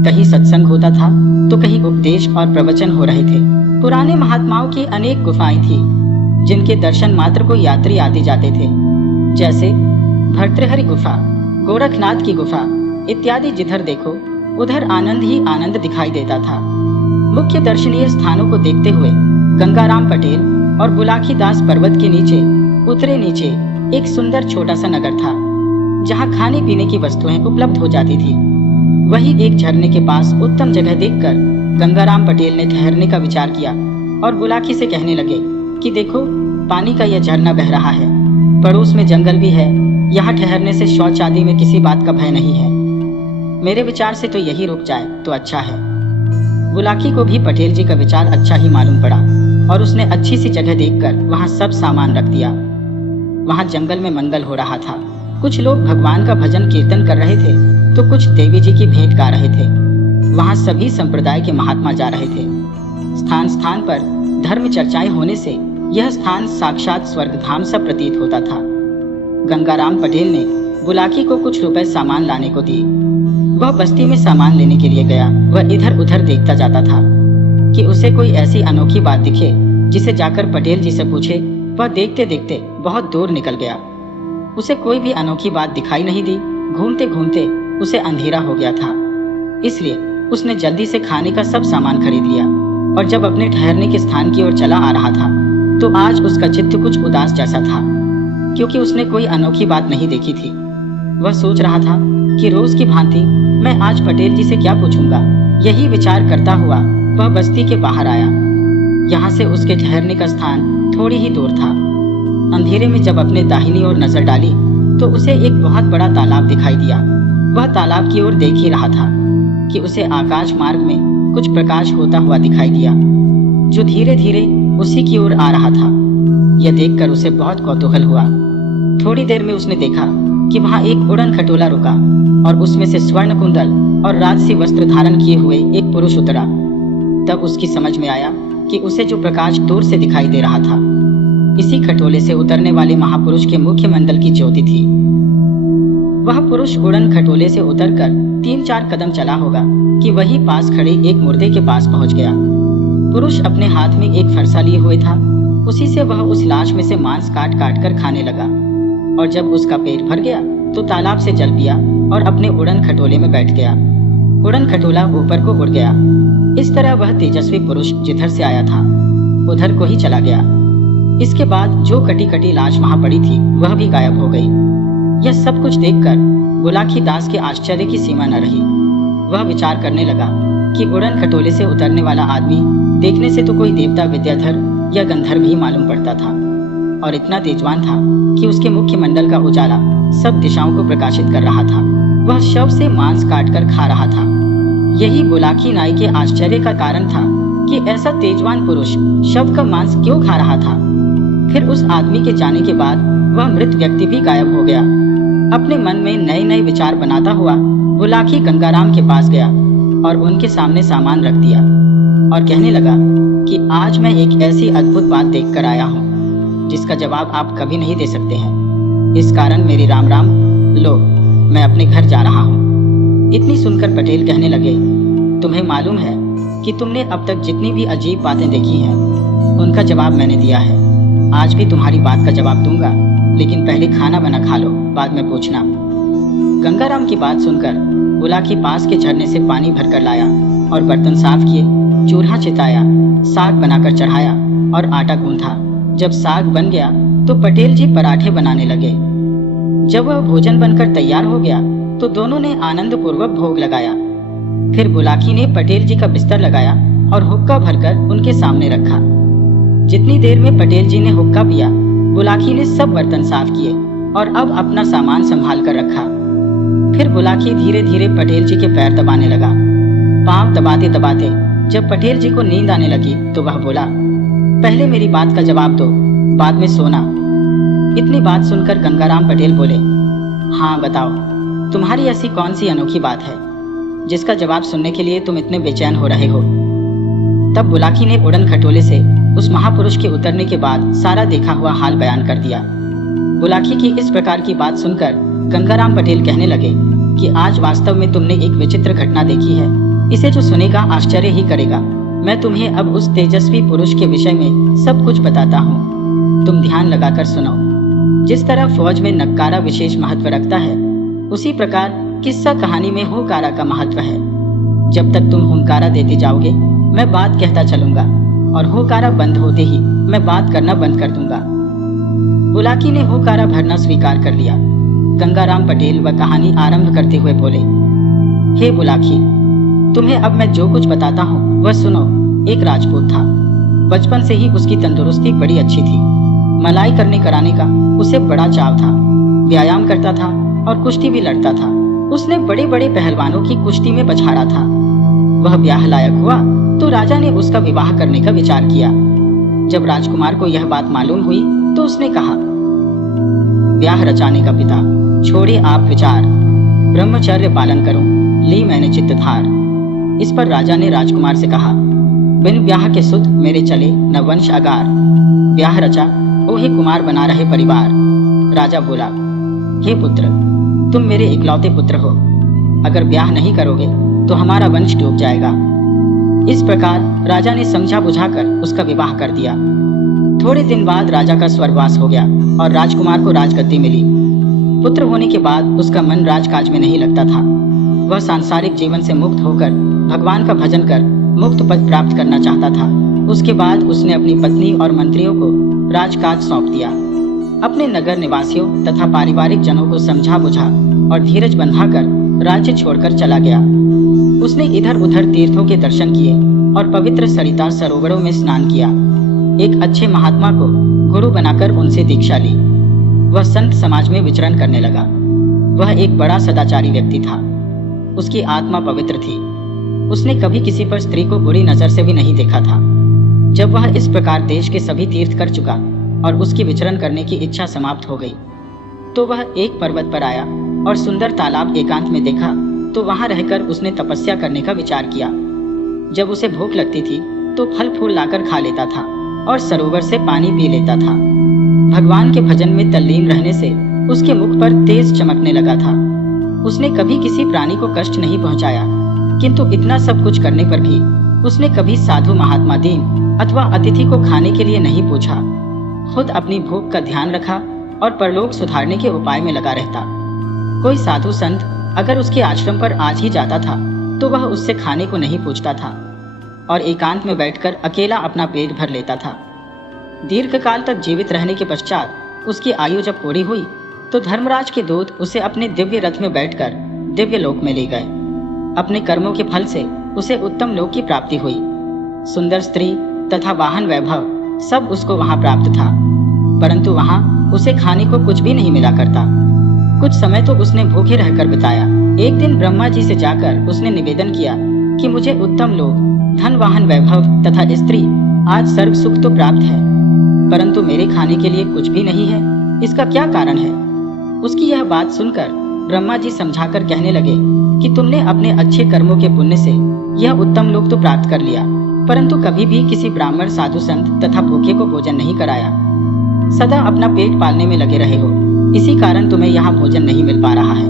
कहीं सत्संग होता था तो कहीं उपदेश और प्रवचन हो रहे थे। पुराने महात्माओं की अनेक गुफाएं थी, जिनके दर्शन मात्र को यात्री आते जाते थे, जैसे भर्तृहरि गुफा, गोरखनाथ की गुफा इत्यादि। जिधर देखो उधर आनंद ही आनंद दिखाई देता था। मुख्य दर्शनीय स्थानों को देखते हुए गंगाराम पटेल और बुलाकी दास पर्वत के नीचे उतरे। नीचे एक सुंदर छोटा सा नगर था, जहाँ खाने पीने की वस्तुएं उपलब्ध हो जाती थी। वही एक झरने के पास उत्तम जगह देखकर गंगाराम पटेल ने ठहरने का विचार किया और बुलाकी से कहने लगे कि देखो, पानी का यह झरना बह रहा है, पड़ोस में जंगल भी है। यहाँ ठहरने से शौच आदि में किसी बात का भय नहीं है। मेरे विचार से तो यही रुक जाए तो अच्छा है। बुलाकी को भी पटेल जी का विचार अच्छा ही मालूम पड़ा। और उसने अच्छी सी जगह देखकर वहां सब सामान रख दिया। वहां जंगल में मंगल हो रहा था। कुछ लोग भगवान का भजन कीर्तन कर रहे थे तो कुछ देवी जी की भेंट गा रहे थे। वहां सभी संप्रदाय के महात्मा जा रहे थे। स्थान स्थान पर धर्म चर्चाएं होने से यह स्थान साक्षात स्वर्गधाम सा प्रतीत होता था। गंगाराम पटेल ने बुलाकी को कुछ रुपए सामान लाने को दिए। वह बस्ती में सामान लेने के लिए गया। वह इधर उधर देखता जाता था कि उसे कोई ऐसी अनोखी बात दिखे जिसे जाकर पटेल जी से पूछे। वह देखते देखते बहुत दूर निकल गया। उसे कोई भी अनोखी बात दिखाई नहीं दी। घूमते घूमते उसे अंधेरा हो गया था, इसलिए उसने जल्दी से खाने का सब सामान खरीद लिया और जब अपने ठहरने के स्थान की ओर चला आ रहा था तो आज उसका चित्त कुछ उदास जैसा था, क्योंकि उसने कोई अनोखी बात नहीं देखी थी। वह सोच रहा था कि रोज की भांति मैं आज पटेल जी से क्या पूछूंगा। यही विचार करता हुआ वह बस्ती के बाहर आया। यहाँ से उसके ठहरने का स्थान थोड़ी ही दूर था। अंधेरे में जब अपने दाहिनी ओर नजर डाली तो उसे एक बहुत बड़ा तालाब दिखाई दिया। वह तालाब की ओर देख ही रहा था कि उसे आकाश मार्ग में कुछ प्रकाश होता हुआ दिखाई दिया, जो धीरे धीरे उसी की ओर आ रहा था। यह देखकर उसे बहुत कौतूहल हुआ। थोड़ी देर में उसने देखा कि वहां एक उड़न खटोला रुका और उसमें से स्वर्ण कुंडल और राजसी वस्त्र धारण किए हुए एक पुरुष उतरा। तब उसकी समझ में आया कि उसे जो प्रकाश दूर से दिखाई दे रहा था, इसी खटोले से उतरने वाले महापुरुष के मुख्य मंडल की ज्योति थी। वह पुरुष उड़न खटोले से उतरकर 3-4 कदम चला होगा कि वही पास खड़े एक मुर्दे के पास पहुंच गया। पुरुष अपने हाथ में एक फरसा लिए हुए था। उसी से वह उस लाश में से मांस काट काट कर खाने लगा और जब उसका पेट भर गया तो तालाब से जल पिया और अपने उड़न खटोले में बैठ गया। उड़न खटोला ऊपर को उड़ गया। इस तरह वह तेजस्वी पुरुष जिधर से आया था उधर को ही चला गया। इसके बाद जो कटी कटी लाश वहां पड़ी थी वह भी गायब हो गई। यह सब कुछ देखकर बुलाकी दास के आश्चर्य की सीमा न रही। वह विचार करने लगा कि उड़न खटोले से उतरने वाला आदमी देखने से तो कोई देवता विद्याधर या गंधर्व ही मालूम पड़ता था और इतना तेजवान था कि उसके मुख्य मंडल का उजाला सब दिशाओं को प्रकाशित कर रहा था। वह शव से मांस काट कर खा रहा था। यही बुलाकी नाई के आश्चर्य का कारण था कि ऐसा तेजवान पुरुष शव का मांस क्यों खा रहा था। फिर उस आदमी के जाने के बाद वह मृत व्यक्ति भी गायब हो गया। अपने मन में नए नए विचार बनाता हुआ बुलाकी गंगाराम के पास गया और उनके सामने सामान रख दिया और कहने लगा कि आज मैं एक ऐसी अद्भुत बात देख कर आया हूँ जिसका जवाब आप कभी नहीं दे सकते हैं। इस कारण मेरी राम राम लो, मैं अपने घर जा रहा हूँ। इतनी सुनकर पटेल कहने लगे, तुम्हें मालूम है कि तुमने अब तक जितनी भी अजीब बातें देखी हैं उनका जवाब मैंने दिया है। आज भी तुम्हारी बात का जवाब दूंगा, लेकिन पहले खाना बना खा लो, बाद में पूछना। गंगाराम की बात सुनकर बुलाकी पास के झरने से पानी भरकर लाया और बर्तन साफ किए, चूल्हा चिताया, साग बनाकर चढ़ाया और आटा गूंथा। जब साग बन गया तो पटेल जी पराठे बनाने लगे। जब वह भोजन बनकर तैयार हो गया तो दोनों ने आनंद पूर्वक भोग लगाया। फिर बुलाकी ने पटेल जी का बिस्तर लगाया और हुक्का भरकर उनके सामने रखा। जितनी देर में पटेल जी ने हुक्का पिया, बुलाकी ने सब बर्तन साफ किए और अब अपना सामान संभाल कर रखा। फिर बुलाकी धीरे धीरे पटेल जी के पैर दबाने लगा। पांव दबाते दबाते जब पटेल जी को नींद आने लगी तो वह बोला, पहले मेरी बात का जवाब दो, बाद में सोना। इतनी बात सुनकर गंगाराम पटेल बोले, हाँ बताओ, तुम्हारी ऐसी कौन सी अनोखी बात है जिसका जवाब सुनने के लिए तुम इतने बेचैन हो रहे हो। तब बुलाकी ने उड़न खटोले से उस महापुरुष के उतरने के बाद सारा देखा हुआ हाल बयान कर दिया। बुलाकी की इस प्रकार की बात सुनकर गंगाराम पटेल कहने लगे कि आज वास्तव में तुमने एक विचित्र घटना देखी है। इसे जो सुनेगा आश्चर्य ही करेगा। मैं तुम्हें अब उस तेजस्वी पुरुष के विषय में सब कुछ बताता हूँ, तुम ध्यान लगाकर सुनो। जिस तरह फौज में नक्कारा विशेष महत्व रखता है, उसी प्रकार किस्सा कहानी में हुंकारा का महत्व है। जब तक तुम हुंकारा देते जाओगे मैं बात कहता चलूंगा और हुंकारा बंद होते ही मैं बात करना बंद कर दूंगा। बुलाकी ने हुंकारा भरना स्वीकार कर लिया। गंगाराम पटेल वह कहानी आरंभ करते हुए बोले, हे बुलाकी, तुम्हें अब मैं जो कुछ बताता हूँ वह सुनो। एक राजपूत था। बचपन से ही उसकी तंदुरुस्ती बड़ी अच्छी थी। मलाई करने कराने का उसे बड़ा चाव था। व्यायाम करता था और कुश्ती भी लड़ता था। उसने बड़े बड़े पहलवानों की कुश्ती में पछाड़ा था। वह ब्याह लायक हुआ तो राजा ने उसका विवाह करने का विचार किया। जब राजकुमार को यह बात मालूम हुई तो उसने कहा, ब्याह रचाने का पिता, छोड़े आप विचार, ब्रह्मचर्य पालन करो, ली मैंने चित्तधार। इस पर राजा ने राजकुमार से कहा, बिन ब्याह के सुध मेरे चले न वंश अगार, ब्याह रचा ओहे कुमार बना रहे परिवार। राजा बोला, हे पुत्र, तुम मेरे इकलौते पुत्र हो, अगर ब्याह नहीं करोगे तो हमारा वंश डूब जाएगा। इस प्रकार राजा ने समझा बुझाकर उसका विवाह कर दिया। थोड़े दिन बाद राजा का स्वर्गवास हो गया और राजकुमार को राजगद्दी मिली। पुत्र होने के बाद उसका मन राजकाज में नहीं लगता था। वह सांसारिक जीवन से मुक्त होकर भगवान का भजन कर मुक्त पद प्राप्त करना चाहता था। उसके बाद उसने अपनी पत्नी और मंत्रियों को राजकाज सौंप दिया। अपने नगर निवासियों तथा पारिवारिक जनों को समझा बुझा और धीरज बंधाकर राज्य छोड़कर चला गया। उसने इधर उधर तीर्थों के दर्शन किए और पवित्र सरिता सरोवरों में स्नान किया। एक अच्छे महात्मा को गुरु बनाकर उनसे दीक्षा ली। वह संत समाज में विचरण करने लगा। वह एक बड़ा सदाचारी व्यक्ति था। उसकी आत्मा पवित्र थी। उसने कभी किसी पर स्त्री को बुरी नजर से भी नहीं देखा था। जब वह इस प्रकार देश के सभी तीर्थ कर चुका और उसकी विचरण करने की इच्छा समाप्त हो गई, तो वह एक पर्वत पर आया और सुंदर तालाब एकांत में देखा तो वहां रहकर उसने तपस्या करने का विचार किया। जब उसे भूख लगती थी तो फल फूल लाकर खा लेता था और सरोवर से पानी पी लेता था। भगवान के भजन में तल्लीन रहने से उसके मुख पर तेज चमकने लगा था। उसने कभी किसी प्राणी को कष्ट नहीं पहुंचाया, किंतु इतना सब कुछ करने पर भी उसने कभी साधु महात्मा दीन अथवा अतिथि को खाने के लिए नहीं पूछा। खुद अपनी भूख का ध्यान रखा और परलोक सुधारने के उपाय में लगा रहता। कोई साधु संत अगर उसके आश्रम पर आज ही जाता था तो वह उससे खाने को नहीं पूछता था और एकांत में बैठकर अकेला अपना पेट भर लेता था। दीर्घ काल तक जीवित रहने के पश्चात उसकी आयु जब पूरी हुई तो धर्मराज के दूत उसे अपने दिव्य रथ में बैठकर दिव्य लोक में ले गए। अपने कर्मों के फल से उसे उत्तम लोक की प्राप्ति हुई। सुंदर स्त्री तथा वाहन वैभव सब उसको वहां प्राप्त था, परंतु वहां उसे खाने को कुछ भी नहीं मिला करता। कुछ समय तो उसने भूखे रहकर बिताया। एक दिन ब्रह्मा जी से जाकर उसने निवेदन किया कि मुझे उत्तम लोक, धन, वाहन, वैभव तथा स्त्री, आज सर्व सुख तो प्राप्त है, परंतु मेरे खाने के लिए कुछ भी नहीं है। इसका क्या कारण है? उसकी यह बात सुनकर ब्रह्मा जी समझाकर कहने लगे कि तुमने अपने अच्छे कर्मों के पुण्य से यह उत्तम लोक तो प्राप्त कर लिया, परंतु कभी भी किसी ब्राह्मण, साधु, संत तथा भूखे को भोजन नहीं कराया। सदा अपना पेट पालने में लगे रहे हो, इसी कारण तुम्हें यहाँ भोजन नहीं मिल पा रहा है।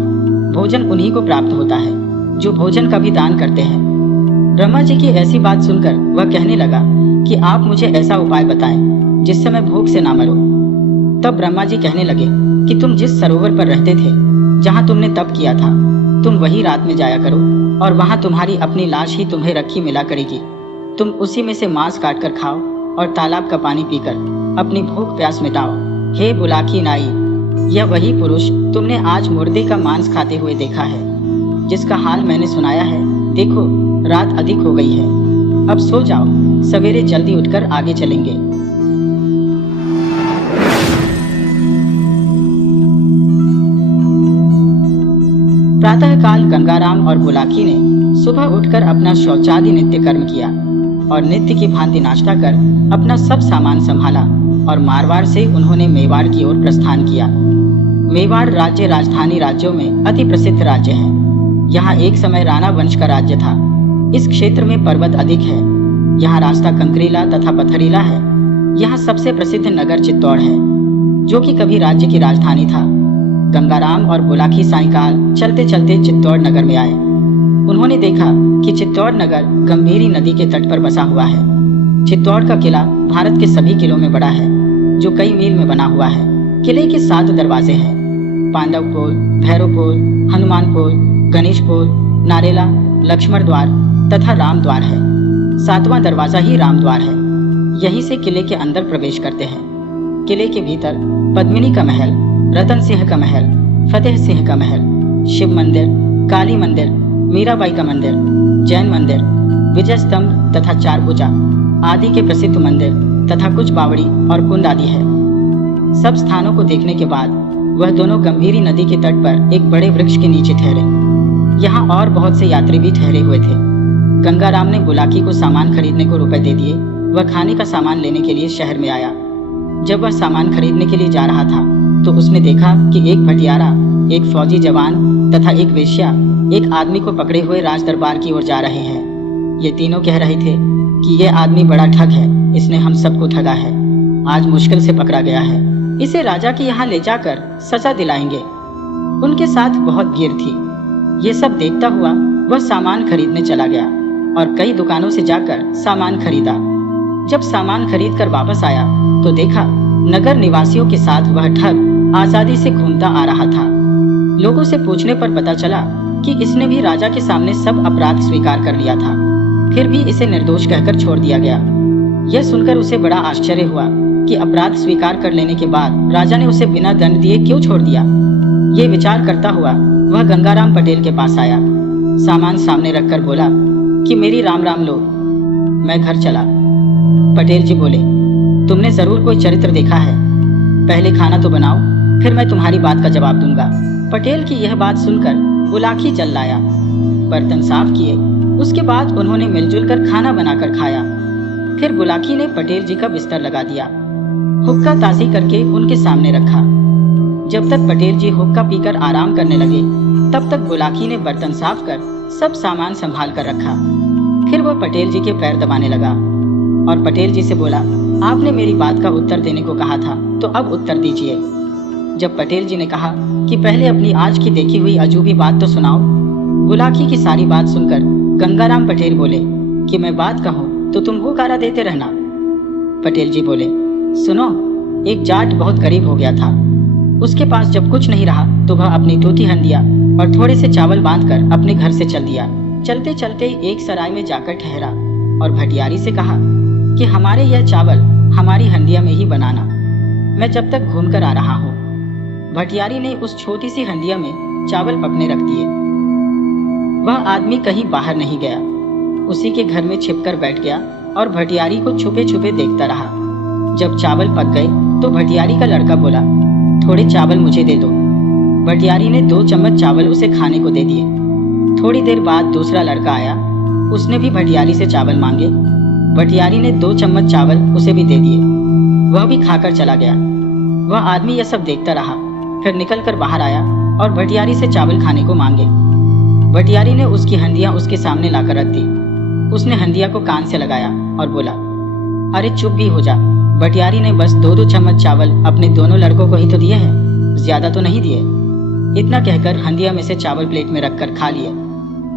भोजन उन्हीं को प्राप्त होता है जो भोजन का भी दान करते हैं। ब्रह्मा जी की ऐसी बात सुनकर वह कहने लगा कि आप मुझे ऐसा उपाय बताएं जिससे मैं भूख से ना मरूं। तब ब्रह्मा जी कहने लगे कि तुम जिस सरोवर पर रहते थे, जहाँ तुमने तप किया था, तुम वही रात में जाया करो और वहाँ तुम्हारी अपनी लाश ही तुम्हें रखी मिला करेगी। तुम उसी में से मांस काट कर खाओ और तालाब का पानी पीकर अपनी भूख प्यास मिटाओ। हे बुलाकी नाई, यह वही पुरुष तुमने आज मुर्दे का मांस खाते हुए देखा है, जिसका हाल मैंने सुनाया है। देखो, रात अधिक हो गई है, अब सो जाओ, सवेरे जल्दी उठकर आगे चलेंगे। प्रातःकाल गंगाराम और बुलाकी ने सुबह उठकर अपना शौचादि नित्य कर्म किया और नित्य की भांति नाश्ता कर अपना सब सामान संभाला और मारवाड़ से उन्होंने मेवाड़ की ओर प्रस्थान किया। मेवाड़ राज्य राजधानी राज्यों में अति प्रसिद्ध राज्य है। यहाँ एक समय राणा वंश का राज्य था। इस क्षेत्र में पर्वत अधिक है। यहाँ रास्ता कंकरीला तथा पथरीला है। यहाँ सबसे प्रसिद्ध नगर चित्तौड़ है, जो कि कभी राज्य की राजधानी था। गंगाराम और बुलाकी सायंकाल चलते चलते चित्तौड़ नगर में आए। उन्होंने देखा कि चित्तौड़ नगर गंभीरी नदी के तट पर बसा हुआ है। चित्तौड़ का किला भारत के सभी किलों में बड़ा है, जो कई मील में बना हुआ है। किले के 7 दरवाजे हैं: पांडव पोल, भैरव पोल, हनुमान पोल, गणेश पोल, नारेला, लक्ष्मण द्वार तथा राम द्वार है। 7वां दरवाजा ही राम द्वार है। यहीं से किले के अंदर प्रवेश करते हैं। किले के भीतर पद्मिनी का महल, रतन सिंह का महल, फतेह सिंह का महल, शिव मंदिर, काली मंदिर, मीराबाई का मंदिर, जैन मंदिर, विजय स्तंभ तथा 4 भुजा आदि के प्रसिद्ध मंदिर तथा कुछ बावड़ी और कुंड आदि है। सब स्थानों को देखने के बाद वह दोनों गंभीरी नदी के तट पर एक बड़े वृक्ष के नीचे ठहरे। यहाँ और बहुत से यात्री भी ठहरे हुए थे। गंगाराम ने बुलाकी को सामान खरीदने को रुपए दे दिए वह खाने का सामान लेने के लिए शहर में आया। जब वह सामान खरीदने के लिए जा रहा था तो उसने देखा कि एक भटियारा, एक फौजी जवान तथा एक वेश्या एक आदमी को पकड़े हुए राज दरबार की ओर जा रहे हैं। ये तीनों कह रहे थे कि यह आदमी बड़ा ठग है, इसने हम सबको ठगा है, आज मुश्किल से पकड़ा गया है, इसे राजा के यहाँ ले जाकर सजा दिलाएंगे। उनके साथ बहुत भीड़ थी। ये सब देखता हुआ वह सामान खरीदने चला गया और कई दुकानों से जाकर सामान खरीदा। जब सामान खरीद कर वापस आया तो देखा नगर निवासियों के साथ वह ठग आजादी से घूमता आ रहा था। लोगों से पूछने पर पता चला कि इसने भी राजा के सामने सब अपराध स्वीकार कर लिया था, फिर भी इसे निर्दोष कहकर छोड़ दिया गया। यह सुनकर उसे बड़ा आश्चर्य हुआ कि अपराध स्वीकार कर लेने के बाद राजा ने उसे बिना दंड दिए क्यों छोड़ दिया। ये विचार करता हुआ वह गंगाराम पटेल के पास आया, सामान सामने रखकर बोला कि मेरी राम राम लो, मैं घर चला। पटेल जी बोले, तुमने जरूर कोई चरित्र देखा है, पहले खाना तो बनाओ, फिर मैं तुम्हारी बात का जवाब दूंगा। पटेल की यह बात सुनकर बुलाकी जल लाया, बर्तन साफ किए, उसके बाद उन्होंने मिलजुल कर खाना बनाकर खाया। फिर बुलाकी ने पटेल जी का बिस्तर लगा दिया, हुक्का ताज़ी करके उनके सामने रखा। जब तक पटेल जी हुक्का पीकर आराम करने लगे तब तक बुलाकी ने बर्तन साफ कर सब सामान संभाल कर रखा। फिर वह पटेल जी के पैर दबाने लगा और पटेल जी से बोला, आपने मेरी बात का उत्तर देने को कहा था, तो अब उत्तर दीजिए। जब पटेल जी ने कहा कि पहले अपनी आज की देखी हुई अजूबी बात तो सुनाओ, बुलाकी की सारी बात सुनकर गंगाराम पटेल बोले कि मैं बात कहूँ तो तुम हुकारा देते रहना। पटेल जी बोले, सुनो, एक जाट बहुत गरीब हो गया था। उसके पास जब कुछ नहीं रहा तो वह अपनी टूटी हंडिया और थोड़े से चावल बांधकर अपने घर से चल दिया। चलते चलते एक सराय में जाकर ठहरा और भटियारी से कहा कि हमारे यह चावल हमारी हंडिया में ही बनाना, मैं जब तक घूम कर आ रहा हूँ। भटियारी ने उस छोटी सी हंडिया में चावल पकने रख दिए। वह आदमी कहीं बाहर नहीं गया, उसी के घर में छिपकर बैठ गया और भटियारी को छुपे छुपे देखता रहा। जब चावल पक गए तो भटियारी का लड़का बोला, थोड़े चावल मुझे दे दो। भटियारी ने 2 चम्मच चावल उसे खाने को दे दिए। थोड़ी देर बाद दूसरा लड़का आया, उसने भी भटियारी से चावल मांगे। भटियारी ने 2 चम्मच चावल उसे भी दे दिए, वह भी खाकर चला गया। वह आदमी यह सब देखता रहा, फिर निकलकर बाहर आया और भटियारी से चावल खाने को मांगे। भटियारी ने उसकी हंडिया उसके सामने लाकर रख दी। उसने हंडिया को कान से लगाया और बोला, अरे चुप भी हो जा। भटियारी ने बस 2-2 चम्मच चावल अपने दोनों लड़कों को ही तो दिए हैं, ज्यादा तो नहीं दिए। इतना कहकर हंडिया में से चावल प्लेट में रखकर खा लिए।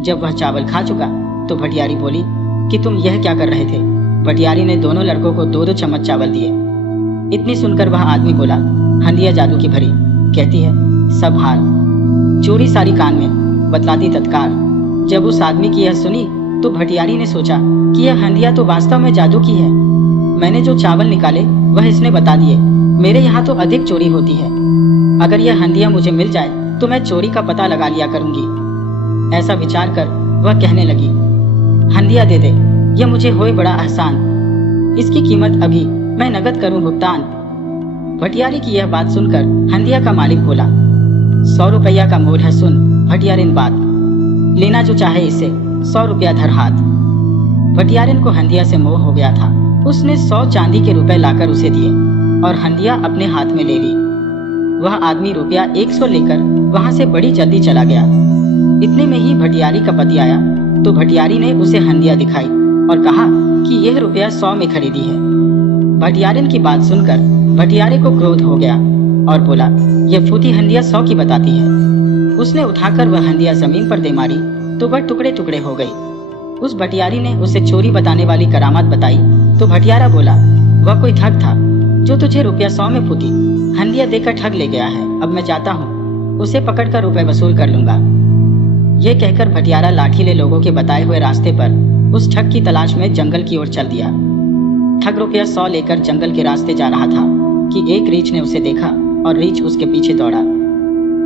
जब वह चावल खा चुका तो भटियारी बोली कि तुम यह क्या कर रहे थे। भटियारी ने दोनों लड़कों को 2-2 चम्मच चावल दिए। इतनी सुनकर वह आदमी बोला, हंडिया जादू की भरी, कहती है सब हाल। चोरी सारी कान में, बतलाती तत्काल। जब उस आदमी की यह सुनी तो भटियारी ने सोचा कि यह हंडिया तो वास्तव में जादू की है। मैंने जो चावल निकाले वह इसने बता दिए। मेरे यहाँ तो अधिक चोरी होती है, अगर यह हंडिया मुझे मिल जाए तो मैं चोरी का पता लगा लिया करूंगी। ऐसा विचार कर वह कहने लगी, हंडिया दे दे, यह मुझे होए बड़ा एहसान, इसकी कीमत अभी मैं नगद करूं भुगतान। भटियारी की यह बात सुनकर हंडिया का मालिक बोला, 100 रुपया का मोल है, सुन भटियारिन बात, लेना जो चाहे इसे, 100 रुपया धर हाथ। भटियारिन को हंडिया से मोह हो गया था। उसने 100 चांदी के रुपए लाकर उसे दिए और हंडिया अपने हाथ में ले ली। वह आदमी रुपया 100 लेकर वहां से बड़ी जल्दी चला गया। इतने में ही भटियारी का पति आया तो भटियारी ने उसे हंडिया दिखाई और कहा कि यह रुपया 100 में खरीदी है। भटियारिन की बात सुनकर भटियारे को क्रोध हो गया और बोला, यह फूटी हंडिया 100 की बताती है। उसने उठाकर वह हंडिया जमीन पर दे मारी तो वह टुकड़े टुकड़े हो गई। उस भटियारी ने उसे चोरी बताने वाली करामात बताई तो भटियारा बोला, वह कोई ठग था जो तुझे रुपया 100 में फूटी हंडिया देकर ठग ले गया है। अब मैं जाता हूँ, उसे पकड़कर रुपए वसूल कर लूंगा। ये कहकर भटियारा लाठी ले लोगों के बताए हुए रास्ते पर उस ठग की तलाश में जंगल की ओर चल दिया। ठग रुपया 100 लेकर जंगल के रास्ते जा रहा था कि एक रीछ ने उसे देखा और रीछ उसके पीछे दौड़ा।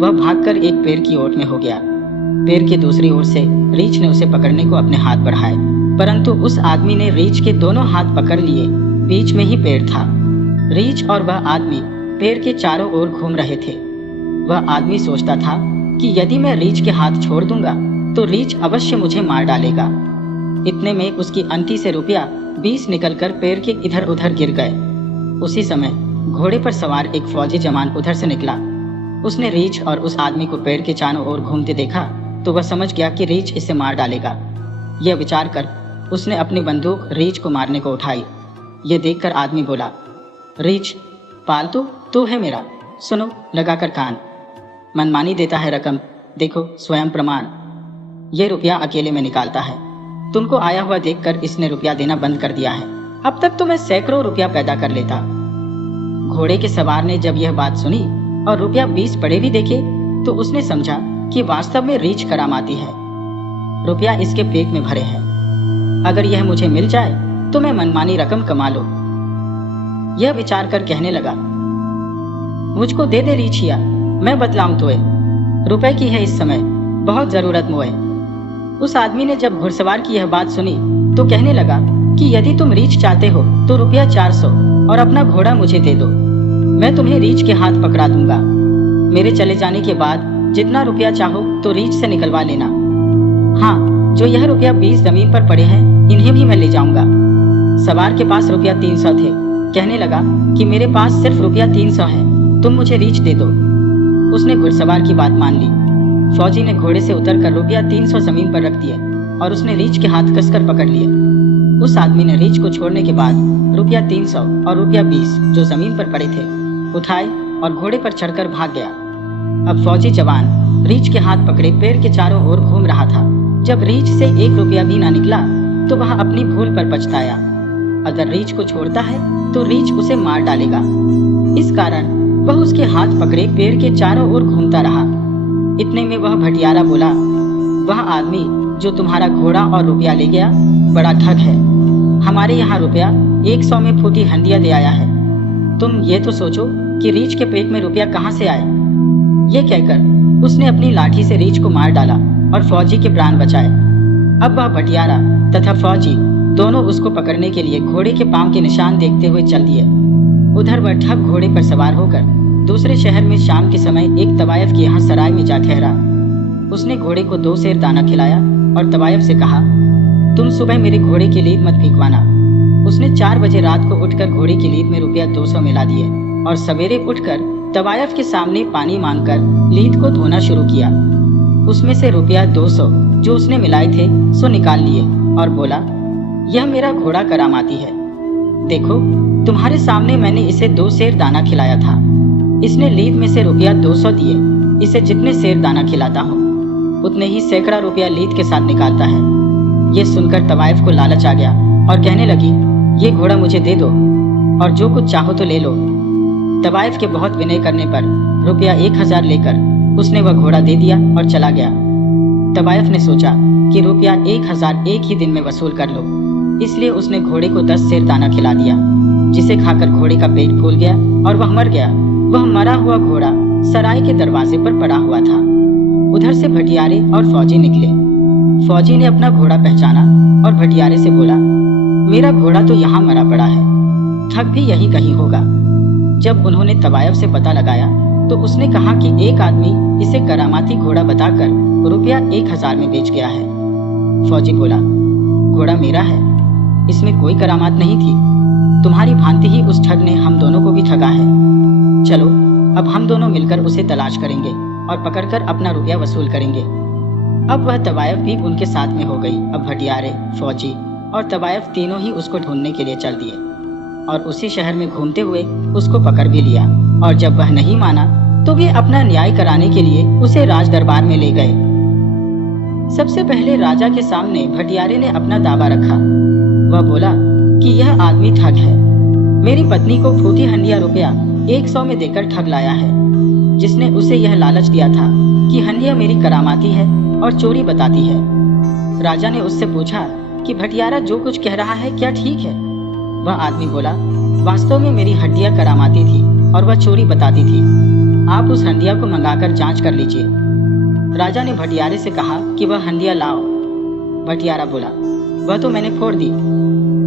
वह भागकर एक पेड़ की ओट में हो गया। पेड़ की दूसरी ओर से रीछ ने उसे पकड़ने को अपने हाथ बढ़ाए, परंतु उस आदमी ने रीछ के दोनों हाथ पकड़ लिए। बीच में ही पेड़ था। रीछ और वह आदमी पेड़ के चारों ओर घूम रहे थे। वह आदमी सोचता था कि यदि मैं रीछ के हाथ छोड़ दूंगा तो रीछ अवश्य मुझे मार डालेगा। इतने में उसकी अंटी से रुपया 20 निकलकर पेड़ के इधर उधर गिर गए। उसी समय घोड़े पर सवार एक फौजी जवान उधर से निकला। उसने रीछ और उस आदमी को पेड़ के चारों ओर घूमते देखा तो वह समझ गया कि रीछ इसे मार डालेगा। यह विचार कर उसने अपनी बंदूक रीछ को मारने को उठाई। यह देखकर आदमी बोला, रीछ पालतू तू है मेरा, सुनो लगाकर कान। मनमानी देता है रकम, देखो स्वयं प्रमाण। ये रुपया अकेले में निकालता है। तुमको आया हुआ देखकर इसने रुपया देना बंद कर दिया है। अब तक तो मैं सैकड़ों रुपया पैदा कर लेता। घोड़े के सवार ने जब यह बात सुनी और रुपया 20 पड़े भी देखे तो उसने समझा कि वास्तव में रीछ करामाती है। रुपया इसके पेट में भरे है। अगर यह मुझे मिल जाए तो मैं मनमानी रकम कमा लूं। यह विचार कर कहने लगा, मुझको दे दे रीछिया, मैं बतलाऊं तुए, रुपए की है इस समय, बहुत जरूरत मोए। उस आदमी ने जब घुड़सवार की यह बात सुनी तो कहने लगा कि यदि तुम रीछ चाहते हो तो रुपया 400 और अपना घोड़ा मुझे दे दो, मैं तुम्हें रीछ के हाथ पकड़ा दूंगा। मेरे चले जाने के बाद जितना रुपया चाहो तो रीछ से निकलवा लेना। हाँ, जो यह रुपया 20 जमीन पर पड़े हैं इन्हें भी मैं ले जाऊंगा। सवार के पास रुपया 300 थे। कहने लगा कि मेरे पास सिर्फ रुपया 300 है, तुम मुझे रीछ दे दो। उसने घुड़सवार की बात मान ली। फौजी ने घोड़े से उतरकर रुपया 300 जमीन पर रख दिए और उसने रीछ के हाथ कसकर पकड़ लिए। उस आदमी ने रीछ को छोड़ने के बाद रुपया 300 और रुपया 20 जो जमीन पर पड़े थे उठाए और घोड़े पर चढ़कर भाग गया। अब फौजी जवान रीछ के हाथ पकड़े पेड़ के चारों ओर घूम रहा था। जब रीछ से 1 रुपया भी ना निकला तो वह अपनी भूल पर पछताया। अगर रीछ को छोड़ता है तो रीछ उसे मार डालेगा। इस कारण वह उसके हाथ पकड़े पेड़ के चारों ओर घूमता रहा। इतने में वह भटियारा बोला, वह आदमी जो तुम्हारा घोड़ा और रुपया ले गया बड़ा ठग है। हमारे यहाँ रुपया 100 में फूटी हंडिया दे आया है। तुम ये तो सोचो कि रीछ के पेट में रुपया कहाँ से आए। ये कहकर उसने अपनी लाठी से रीछ को मार डाला और फौजी के प्राण बचाए। अब वह भटियारा तथा फौजी दोनों उसको पकड़ने के लिए घोड़े के पांव के निशान देखते हुए चल दिए। उधर वह ठग घोड़े पर सवार होकर दूसरे शहर में शाम के समय एक तवायफ के यहाँ सराय में जा ठहरा। उसने घोड़े को 2 सेर दाना खिलाया और तवायफ से कहा, तुम सुबह मेरे घोड़े की लीद मत फीकवाना। उसने 4 बजे रात को उठकर घोड़े की लीद में रुपया 200 मिला दिए और सवेरे उठकर तवायफ के सामने पानी मांगकर लीद को धोना शुरू किया। उसमें से रुपया 200 जो उसने मिलाए थे सो निकाल लिए और बोला, यह मेरा घोड़ा करामाती है। देखो, तुम्हारे सामने मैंने इसे 2 सेर दाना खिलाया था। इसने लीद में से रुपया 200 दिए। इसे जितने सेर दाना खिलाता हूँ उतने ही सैकड़ा रुपया लीद के साथ निकालता है। ये सुनकर तवायफ को लालच आ गया और कहने लगी, ये घोड़ा मुझे दे दो और जो कुछ चाहो तो ले लो। तवायफ के बहुत विनय करने पर रुपया 1000 लेकर उसने वह घोड़ा दे दिया और चला गया। तवायफ ने सोचा कि रुपया 1000 एक ही दिन में वसूल कर लो, इसलिए उसने घोड़े को 10 सेर दाना खिला दिया, जिसे खाकर घोड़े का पेट फूल गया और वह मर गया। वह मरा हुआ घोड़ा सराय के दरवाजे पर पड़ा हुआ था। उधर से भटियारे और फौजी निकले। फौजी ने अपना घोड़ा पहचाना और भटियारे से बोला, मेरा घोड़ा तो यहाँ मरा पड़ा है, ठग भी यहीं कहीं होगा। जब उन्होंने तवायफ से पता लगाया तो उसने कहा कि एक आदमी इसे करामाती घोड़ा बताकर रुपया 1000 में बेच गया है। फौजी बोला, घोड़ा मेरा है, इसमें कोई करामात नहीं थी। तुम्हारी भांति ही उस ठग ने हम दोनों को भी ठगा है। चलो अब हम दोनों मिलकर उसे तलाश करेंगे और पकड़कर अपना रुपया वसूल करेंगे। अब वह तवायफ भी उनके साथ में हो गई। अब भटियारे, फौजी और तवायफ तीनों ही उसको ढूंढने के लिए चल दिए और उसी शहर में घूमते हुए उसको पकड़ भी लिया। और जब वह नहीं माना तो वे अपना न्याय कराने के लिए उसे राज दरबार में ले गए। सबसे पहले राजा के सामने भटियारे ने अपना दावा रखा। वह बोला कि यह आदमी ठग है। मेरी पत्नी को फूटी हंडिया रुपया 100 में देकर ठग लाया है, जिसने उसे यह लालच दिया था कि हंडिया मेरी करामाती है और चोरी बताती है। राजा ने उससे पूछा कि भटियारा जो कुछ कह रहा है क्या ठीक है? वह आदमी बोला, वास्तव में मेरी हड्डियां करामाती थी और वह चोरी बताती थी। आप उस हंडिया को मंगाकर जांच कर लीजिए। राजा ने भटियारे से कहा कि वह हंडिया लाओ। भटियारा बोला, वह तो मैंने फोड़ दी।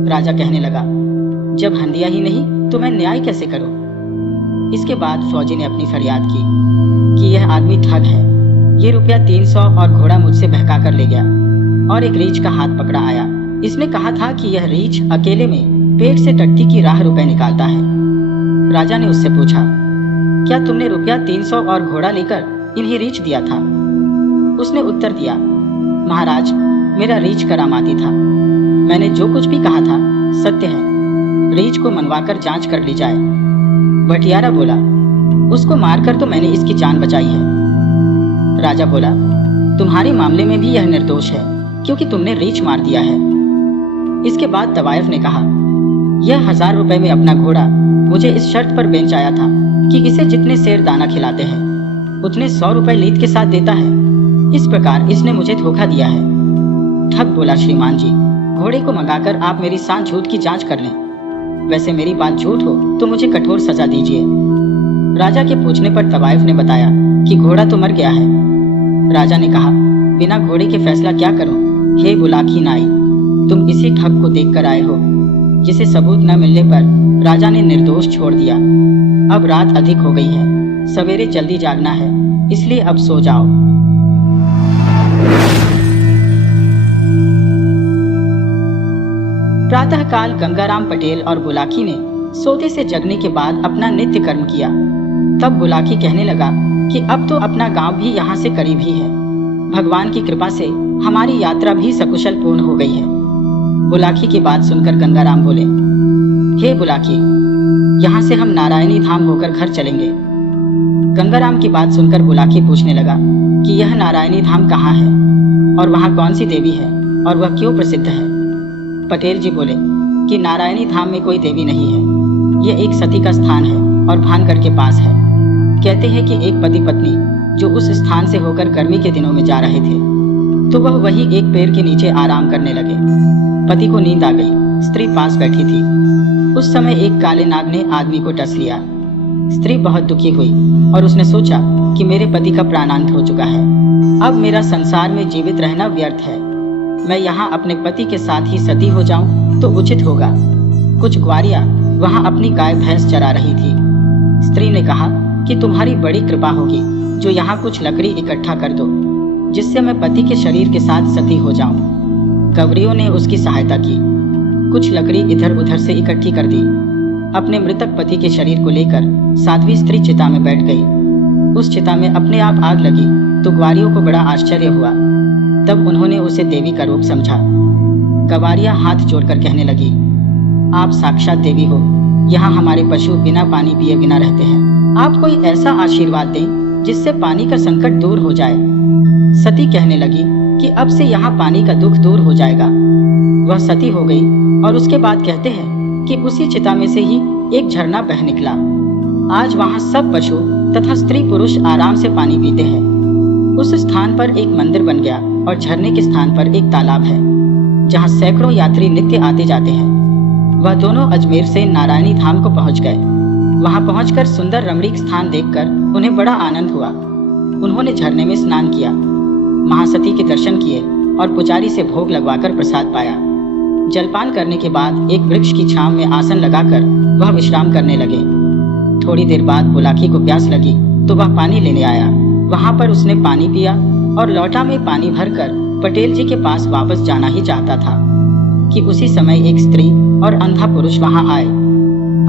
राजा कहने लगा, जब हंडिया ही नहीं तो मैं न्याय कैसे करूं? इसके बाद फौजी ने अपनी फरियाद की कि यह आदमी ठग है। ये रुपया 300 और घोड़ा मुझसे बहका कर ले गया और एक रीछ का हाथ पकड़ा आया इसने कहा था कि यह रीछ अकेले में पेट से टट्टी की राह रुपए निकालता है। राजा ने उससे पूछा, क्या तुमने रुपया 300 और घोड़ा लेकर इन्हें रीछ दिया था? उसने उत्तर दिया, महाराज, मेरा रीछ करामाती था। मैंने जो कुछ भी कहा था सत्य है। रीछ को मनवाकर जांच कर ली जाए। भटियारा बोला, उसको मारकर तो मैंने इसकी जान बचाई है। राजा बोला, तुम्हारे मामले में भी यह निर्दोष है, क्योंकि तुमने रीछ मार दिया है। इसके बाद तवायफ ने कहा, यह 1000 रुपए में अपना घोड़ा मुझे इस शर्त पर बेच आया था कि इसे जितने सेर दाना खिलाते हैं उतने 100 रुपए लीद के साथ देता है। इस प्रकार इसने मुझे धोखा दिया है। ठग बोला, श्रीमान जी, घोड़े को मंगाकर आप मेरी सांड झूठ की जांच कर लें। वैसे मेरी बात झूठ हो तो मुझे कठोर सजा दीजिए। राजा के पूछने पर तवायफ ने बताया कि घोड़ा तो मर गया है। राजा ने कहा, बिना घोड़े के फैसला क्या करूं? हे बुलाकी नाई, तुम इसी ठग को देखकर आए हो, जिसे सबूत न मिलने पर राजा ने निर्दोष छोड़ दिया। अब रात अधिक हो गई है, सवेरे जल्दी जागना है, इसलिए अब सो जाओ। प्रातःकाल गंगाराम पटेल और बुलाकी ने सोते से जगने के बाद अपना नित्य कर्म किया। तब बुलाकी कहने लगा कि अब तो अपना गांव भी यहाँ से करीब ही है। भगवान की कृपा से हमारी यात्रा भी सकुशल पूर्ण हो गई है। बुलाकी की बात सुनकर गंगाराम बोले, हे बुलाकी, यहाँ से हम नारायणी धाम होकर घर चलेंगे। गंगाराम की बात सुनकर बुलाकी पूछने लगा कि यह नारायणी धाम कहाँ है और वहाँ कौन सी देवी है और वह क्यों प्रसिद्ध है? पटेल जी बोले कि नारायणी धाम में कोई देवी नहीं है, यह एक सती का स्थान है और भानगढ़ के पास है। कहते हैं कि एक पति पत्नी जो उस स्थान से होकर गर्मी के दिनों में जा रहे थे तो वह वही एक पेड़ के नीचे आराम करने लगे। पति को नींद आ गई, स्त्री पास बैठी थी। उस समय एक काले नाग ने आदमी को डस लिया। स्त्री बहुत दुखी हुई और उसने सोचा कि मेरे पति का प्राणांत हो चुका है, अब मेरा संसार में जीवित रहना व्यर्थ है। मैं यहाँ अपने पति के साथ ही सती हो जाऊं तो उचित होगा। कुछ ग्वारियां वहाँ अपनी गाय भैंस चरा रही थी। स्त्री ने कहा कि तुम्हारी बड़ी कृपा होगी जो यहाँ कुछ लकड़ी इकट्ठा कर दो, जिससे मैं पति के शरीर के साथ सती हो जाऊं। गवरियों ने उसकी सहायता की। कुछ लकड़ी इधर उधर से इकट्ठी कर दी। अपने मृतक पति के शरीर को लेकर साध्वी स्त्री चिता में बैठ गई। उस चिता में अपने आप आग लगी तो ग्वारियों को बड़ा आश्चर्य हुआ। तब उन्होंने उसे देवी का रूप समझा। गवारियां हाथ जोड़कर कहने लगी, आप साक्षात देवी हो, यहाँ हमारे पशु बिना पानी पिए बिना रहते हैं। आप कोई ऐसा आशीर्वाद दें जिससे पानी का संकट दूर हो जाए। सती कहने लगी कि अब से यहाँ पानी का दुख दूर हो जाएगा। वह सती हो गई और उसके बाद कहते हैं कि उसी चिता में से ही एक झरना बह निकला। आज वहाँ सब पशु तथा स्त्री पुरुष आराम से पानी पीते हैं। उस स्थान पर एक मंदिर बन गया और झरने के स्थान पर एक तालाब है जहाँ सैकड़ों यात्री नित्य आते जाते हैं। वह दोनों अजमेर से नारायणी धाम को पहुँच गए। वहाँ पहुँचकर सुंदर रमणीक स्थान देखकर उन्हें बड़ा आनंद हुआ। उन्होंने झरने में स्नान किया, महासती के दर्शन किए और पुजारी से भोग लगवाकर प्रसाद पाया। जलपान करने के बाद एक वृक्ष की छांव में आसन लगाकर वह विश्राम करने लगे। थोड़ी देर बाद बुलाकी को प्यास लगी तो वह पानी लेने आया। वहाँ पर उसने पानी पिया और लौटा में पानी भरकर पटेल जी के पास वापस जाना ही चाहता था कि उसी समय एक स्त्री और अंधा पुरुष वहाँ आए।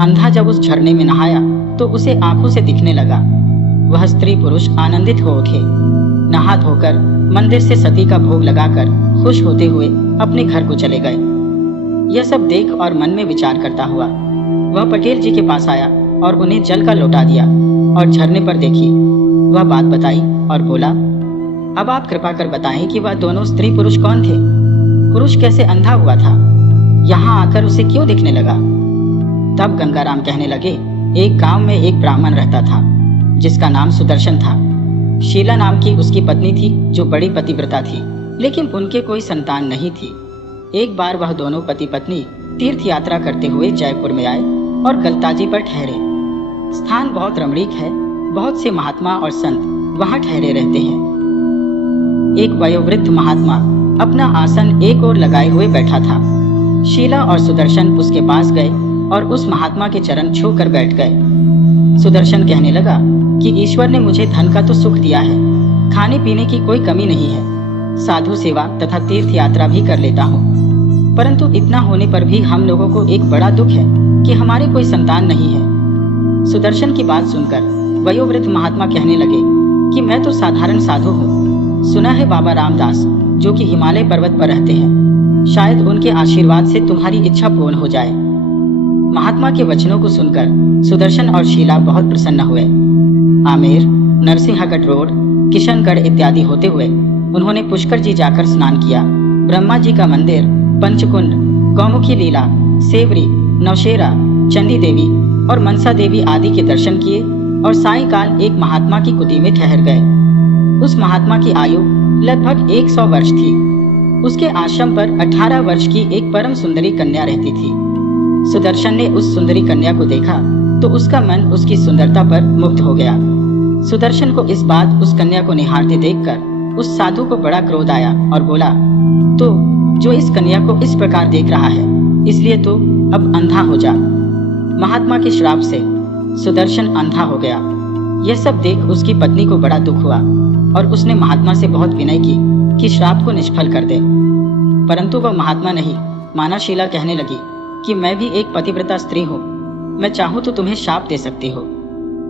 अंधा जब उस झरने में नहाया तो उसे आंखों से दिखने लगा। वह स्त्री पुरुष आनंदित हो उठे, नहा धोकर मंदिर से सती का भोग लगाकर खुश होते हुए अपने घर को चले गए। यह सब देख और मन में विचार करता हुआ वह पटेल जी के पास आया और उन्हें जल का लौटा दिया और झरने पर देखी। वह बात बताई और बोला, अब आप कृपा कर बताएं कि वह दोनों स्त्री पुरुष कौन थे? पुरुष कैसे अंधा हुआ था? यहाँ आकर उसे क्यों दिखने लगा? तब गंगाराम कहने लगे, एक गांव में एक ब्राह्मण रहता था जिसका नाम सुदर्शन था। शीला नाम की उसकी पत्नी थी जो बड़ी पतिव्रता थी, लेकिन उनके कोई संतान नहीं थी। एक बार वह दोनों पति पत्नी तीर्थ यात्रा करते हुए जयपुर में आए और गलताजी पर ठहरे। स्थान बहुत रमणीक है, बहुत से महात्मा और संत वहाँ ठहरे रहते हैं। एक वयोवृद्ध महात्मा अपना आसन एक ओर लगाए हुए बैठा था। शीला और सुदर्शन उसके पास गए और उस महात्मा के चरण छू कर बैठ गए। सुदर्शन कहने लगा कि ईश्वर ने मुझे धन का तो सुख दिया है, खाने पीने की कोई कमी नहीं है, साधु सेवा तथा तीर्थ यात्रा भी कर लेता हूँ, परंतु इतना होने पर भी हम लोगों को एक बड़ा दुख है कि हमारे कोई संतान नहीं है। सुदर्शन की बात सुनकर वयोवृद्ध महात्मा कहने लगे कि मैं तो साधारण साधु हूँ। सुना है बाबा रामदास जो कि हिमालय पर्वत पर रहते हैं, शायद उनके आशीर्वाद से तुम्हारी इच्छा पूर्ण हो जाए। महात्मा के वचनों को सुनकर सुदर्शन और शीला बहुत प्रसन्न हुए। आमेर, नरसिंहगढ़ रोड, किशनगढ़ इत्यादि होते हुए उन्होंने पुष्कर जी जाकर स्नान किया। ब्रह्मा जी का मंदिर, पंचकुंड, गौमुखी लीला, सेवरी, नौशेरा, चंडी देवी और मनसा देवी आदि के दर्शन किए और सायंकाल एक महात्मा की कुटी में ठहर गए। उस महात्मा की आयु लगभग 100 वर्ष थी। उसके आश्रम पर 18 वर्ष की एक परम सुंदरी कन्या रहती थी। सुदर्शन ने उस सुंदरी कन्या को देखा तो उसका मन उसकी सुंदरता पर मुग्ध हो गया। सुदर्शन को इस बात उस कन्या को निहारते देखकर उस साधु को बड़ा क्रोध आया और बोला, तो जो इस कन्या को इस प्रकार देख रहा है इसलिए तो अब अंधा हो जा। महात्मा के श्राप से सुदर्शन अंधा हो गया। यह सब देख उसकी पत्नी को बड़ा दुख हुआ और उसने महात्मा से बहुत विनय की कि श्राप को निष्फल कर दे, परंतु वह महात्मा नहीं माना। शीला कहने लगी कि मैं भी एक पतिव्रता स्त्री हूँ, मैं चाहूँ तो तुम्हें शाप दे सकती हो,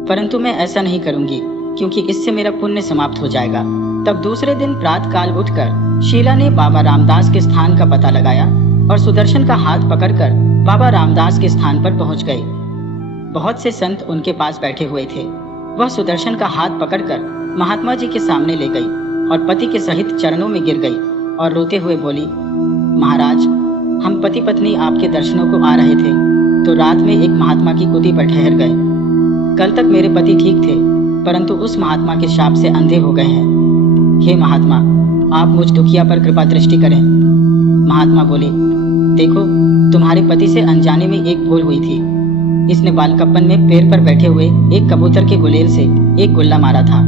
परंतु मैं ऐसा नहीं करूंगी क्योंकि इससे मेरा पुण्य समाप्त हो जाएगा। तब दूसरे दिन प्रातः काल उठकर शीला ने बाबा रामदास के स्थान का पता लगाया और सुदर्शन का हाथ पकड़कर बाबा रामदास के स्थान पर पहुंच गई। बहुत से संत उनके पास बैठे हुए थे। वह सुदर्शन का हाथ पकड़कर महात्मा जी के सामने ले गई और पति के सहित चरणों में गिर गई और रोते हुए बोली, महाराज, हम पति पत्नी आपके दर्शनों को आ रहे थे तो रात में एक महात्मा की कुटी पर ठहर गए। कल तक मेरे पति ठीक थे, परंतु उस महात्मा के शाप से अंधे हो गए हैं। हे महात्मा, आप मुझ दुखिया पर कृपा दृष्टि करें। महात्मा बोले, देखो, तुम्हारे पति से अनजाने में एक भूल हुई थी। इसने बालकप्पन में पेड़ पर बैठे हुए एक कबूतर के गुलेल से एक गुल्ला मारा था।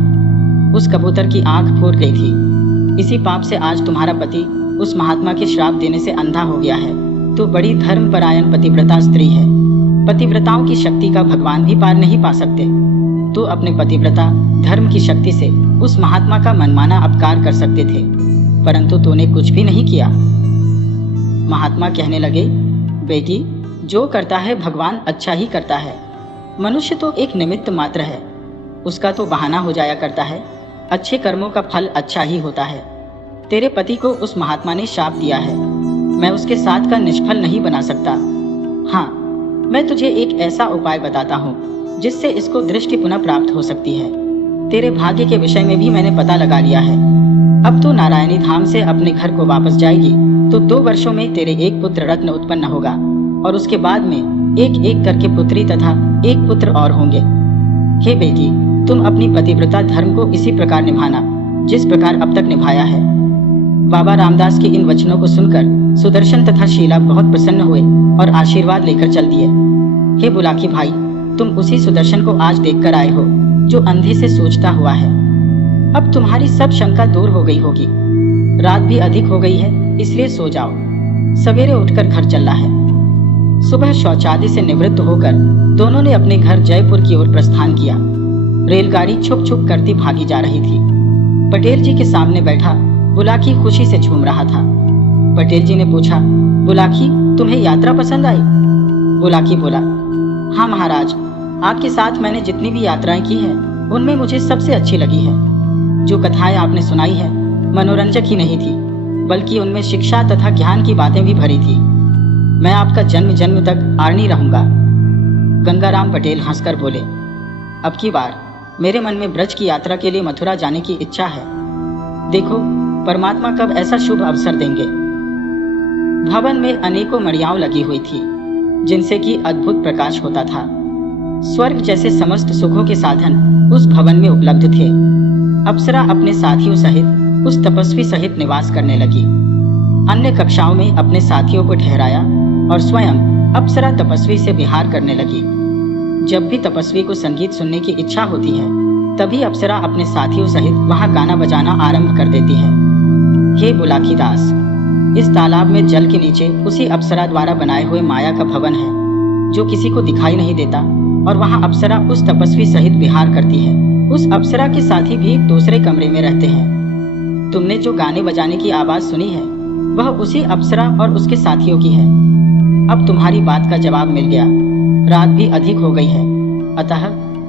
उस कबूतर की आंख फूट गई थी। इसी पाप से आज तुम्हारा पति उस महात्मा के श्राप देने से अंधा हो गया है। तो बड़ी धर्मपरायण पतिव्रता स्त्री है। पतिव्रताओं की शक्ति का भगवान भी पार नहीं पा सकते। तो अपने पतिव्रता धर्म की शक्ति से उस महात्मा का मनमाना अपकार कर सकते थे, परंतु तूने कुछ भी नहीं किया। महात्मा कहने लगे, बेटी, जो करता है भगवान अच्छा ही करता है। मनुष्य तो एक निमित्त मात्र है, उसका तो बहाना हो जाया करता है। अच्छे कर्मों का फल अच्छा ही होता है। तेरे पति को उस महात्मा ने शाप दिया है, मैं उसके साथ का निष्फल नहीं बना सकता। हाँ, मैं तुझे एक ऐसा उपाय बताता हूँ जिससे इसको दृष्टि पुनः प्राप्त हो सकती है। तेरे भाग्य के विषय में भी मैंने पता लगा लिया है। अब तू नारायणी धाम से अपने घर को वापस जाएगी तो 2 वर्षों में तेरे एक पुत्र रत्न उत्पन्न होगा और उसके बाद में एक एक करके पुत्री तथा एक पुत्र और होंगे। हे बेटी, तुम अपनी पतिव्रता धर्म को इसी प्रकार निभाना जिस प्रकार अब तक निभाया है। बाबा रामदास के इन वचनों को सुनकर सुदर्शन तथा शीला बहुत प्रसन्न हुए और आशीर्वाद लेकर चल दिए। हे बुलाकी भाई, तुम उसी सुदर्शन को आज देखकर आए हो जो अंधे से सोचता हुआ है। अब तुम्हारी सब शंका दूर हो गई होगी। रात भी अधिक हो गई है, इसलिए सो जाओ। सवेरे उठकर घर चलना है। सुबह शौचादि से निवृत्त होकर दोनों ने अपने घर जयपुर की ओर प्रस्थान किया। रेलगाड़ी छुप छुप करती भागी जा रही थी। पटेल जी के सामने बैठा बुलाकी खुशी से झूम रहा था। पटेल जी ने पूछा, बुलाकी, तुम्हें यात्रा पसंद आई? बुलाकी बोला, हाँ महाराज, आपके साथ मैंने जितनी भी यात्राएं की हैं उनमें मुझे सबसे अच्छी लगी है। जो कथाएं आपने सुनाई है मनोरंजक ही नहीं थी, बल्कि उनमें शिक्षा तथा ज्ञान की बातें भी भरी थी। मैं आपका जन्म जन्म तक आर्णी रहूंगा। गंगाराम पटेल हंसकर बोले, अब की बार मेरे मन में ब्रज की यात्रा के लिए मथुरा जाने की इच्छा है। देखो परमात्मा कब ऐसा शुभ अवसर देंगे। भवन में अनेकों मणियां लगी हुई थी जिनसे कि अद्भुत प्रकाश होता था। स्वर्ग जैसे समस्त सुखों के साधन उस भवन में उपलब्ध थे। अप्सरा अपने साथियों सहित उस तपस्वी सहित निवास करने लगी। अन्य कक्षाओं में अपने साथियों को ठहराया और स्वयं अप्सरा तपस्वी से विहार करने लगी। जब भी तपस्वी को संगीत सुनने की इच्छा होती है तभी अप्सरा अपने साथियों सहित वहां गाना बजाना आरंभ कर देती है। हे बुलाकी दास, इस तालाब में जल के नीचे उसी अप्सरा द्वारा बनाए हुए माया का भवन है जो किसी को दिखाई नहीं देता और वहां अप्सरा उस तपस्वी सहित विहार करती है। उस अप्सरा के साथी भी दूसरे कमरे में रहते हैं। तुमने जो गाने बजाने की आवाज सुनी है वह उसी अप्सरा और उसके साथियों की है। अब तुम्हारी बात का जवाब मिल गया। रात भी अधिक हो गई है, अतः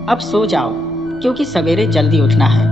अब सो जाओ, क्योंकि सवेरे जल्दी उठना है।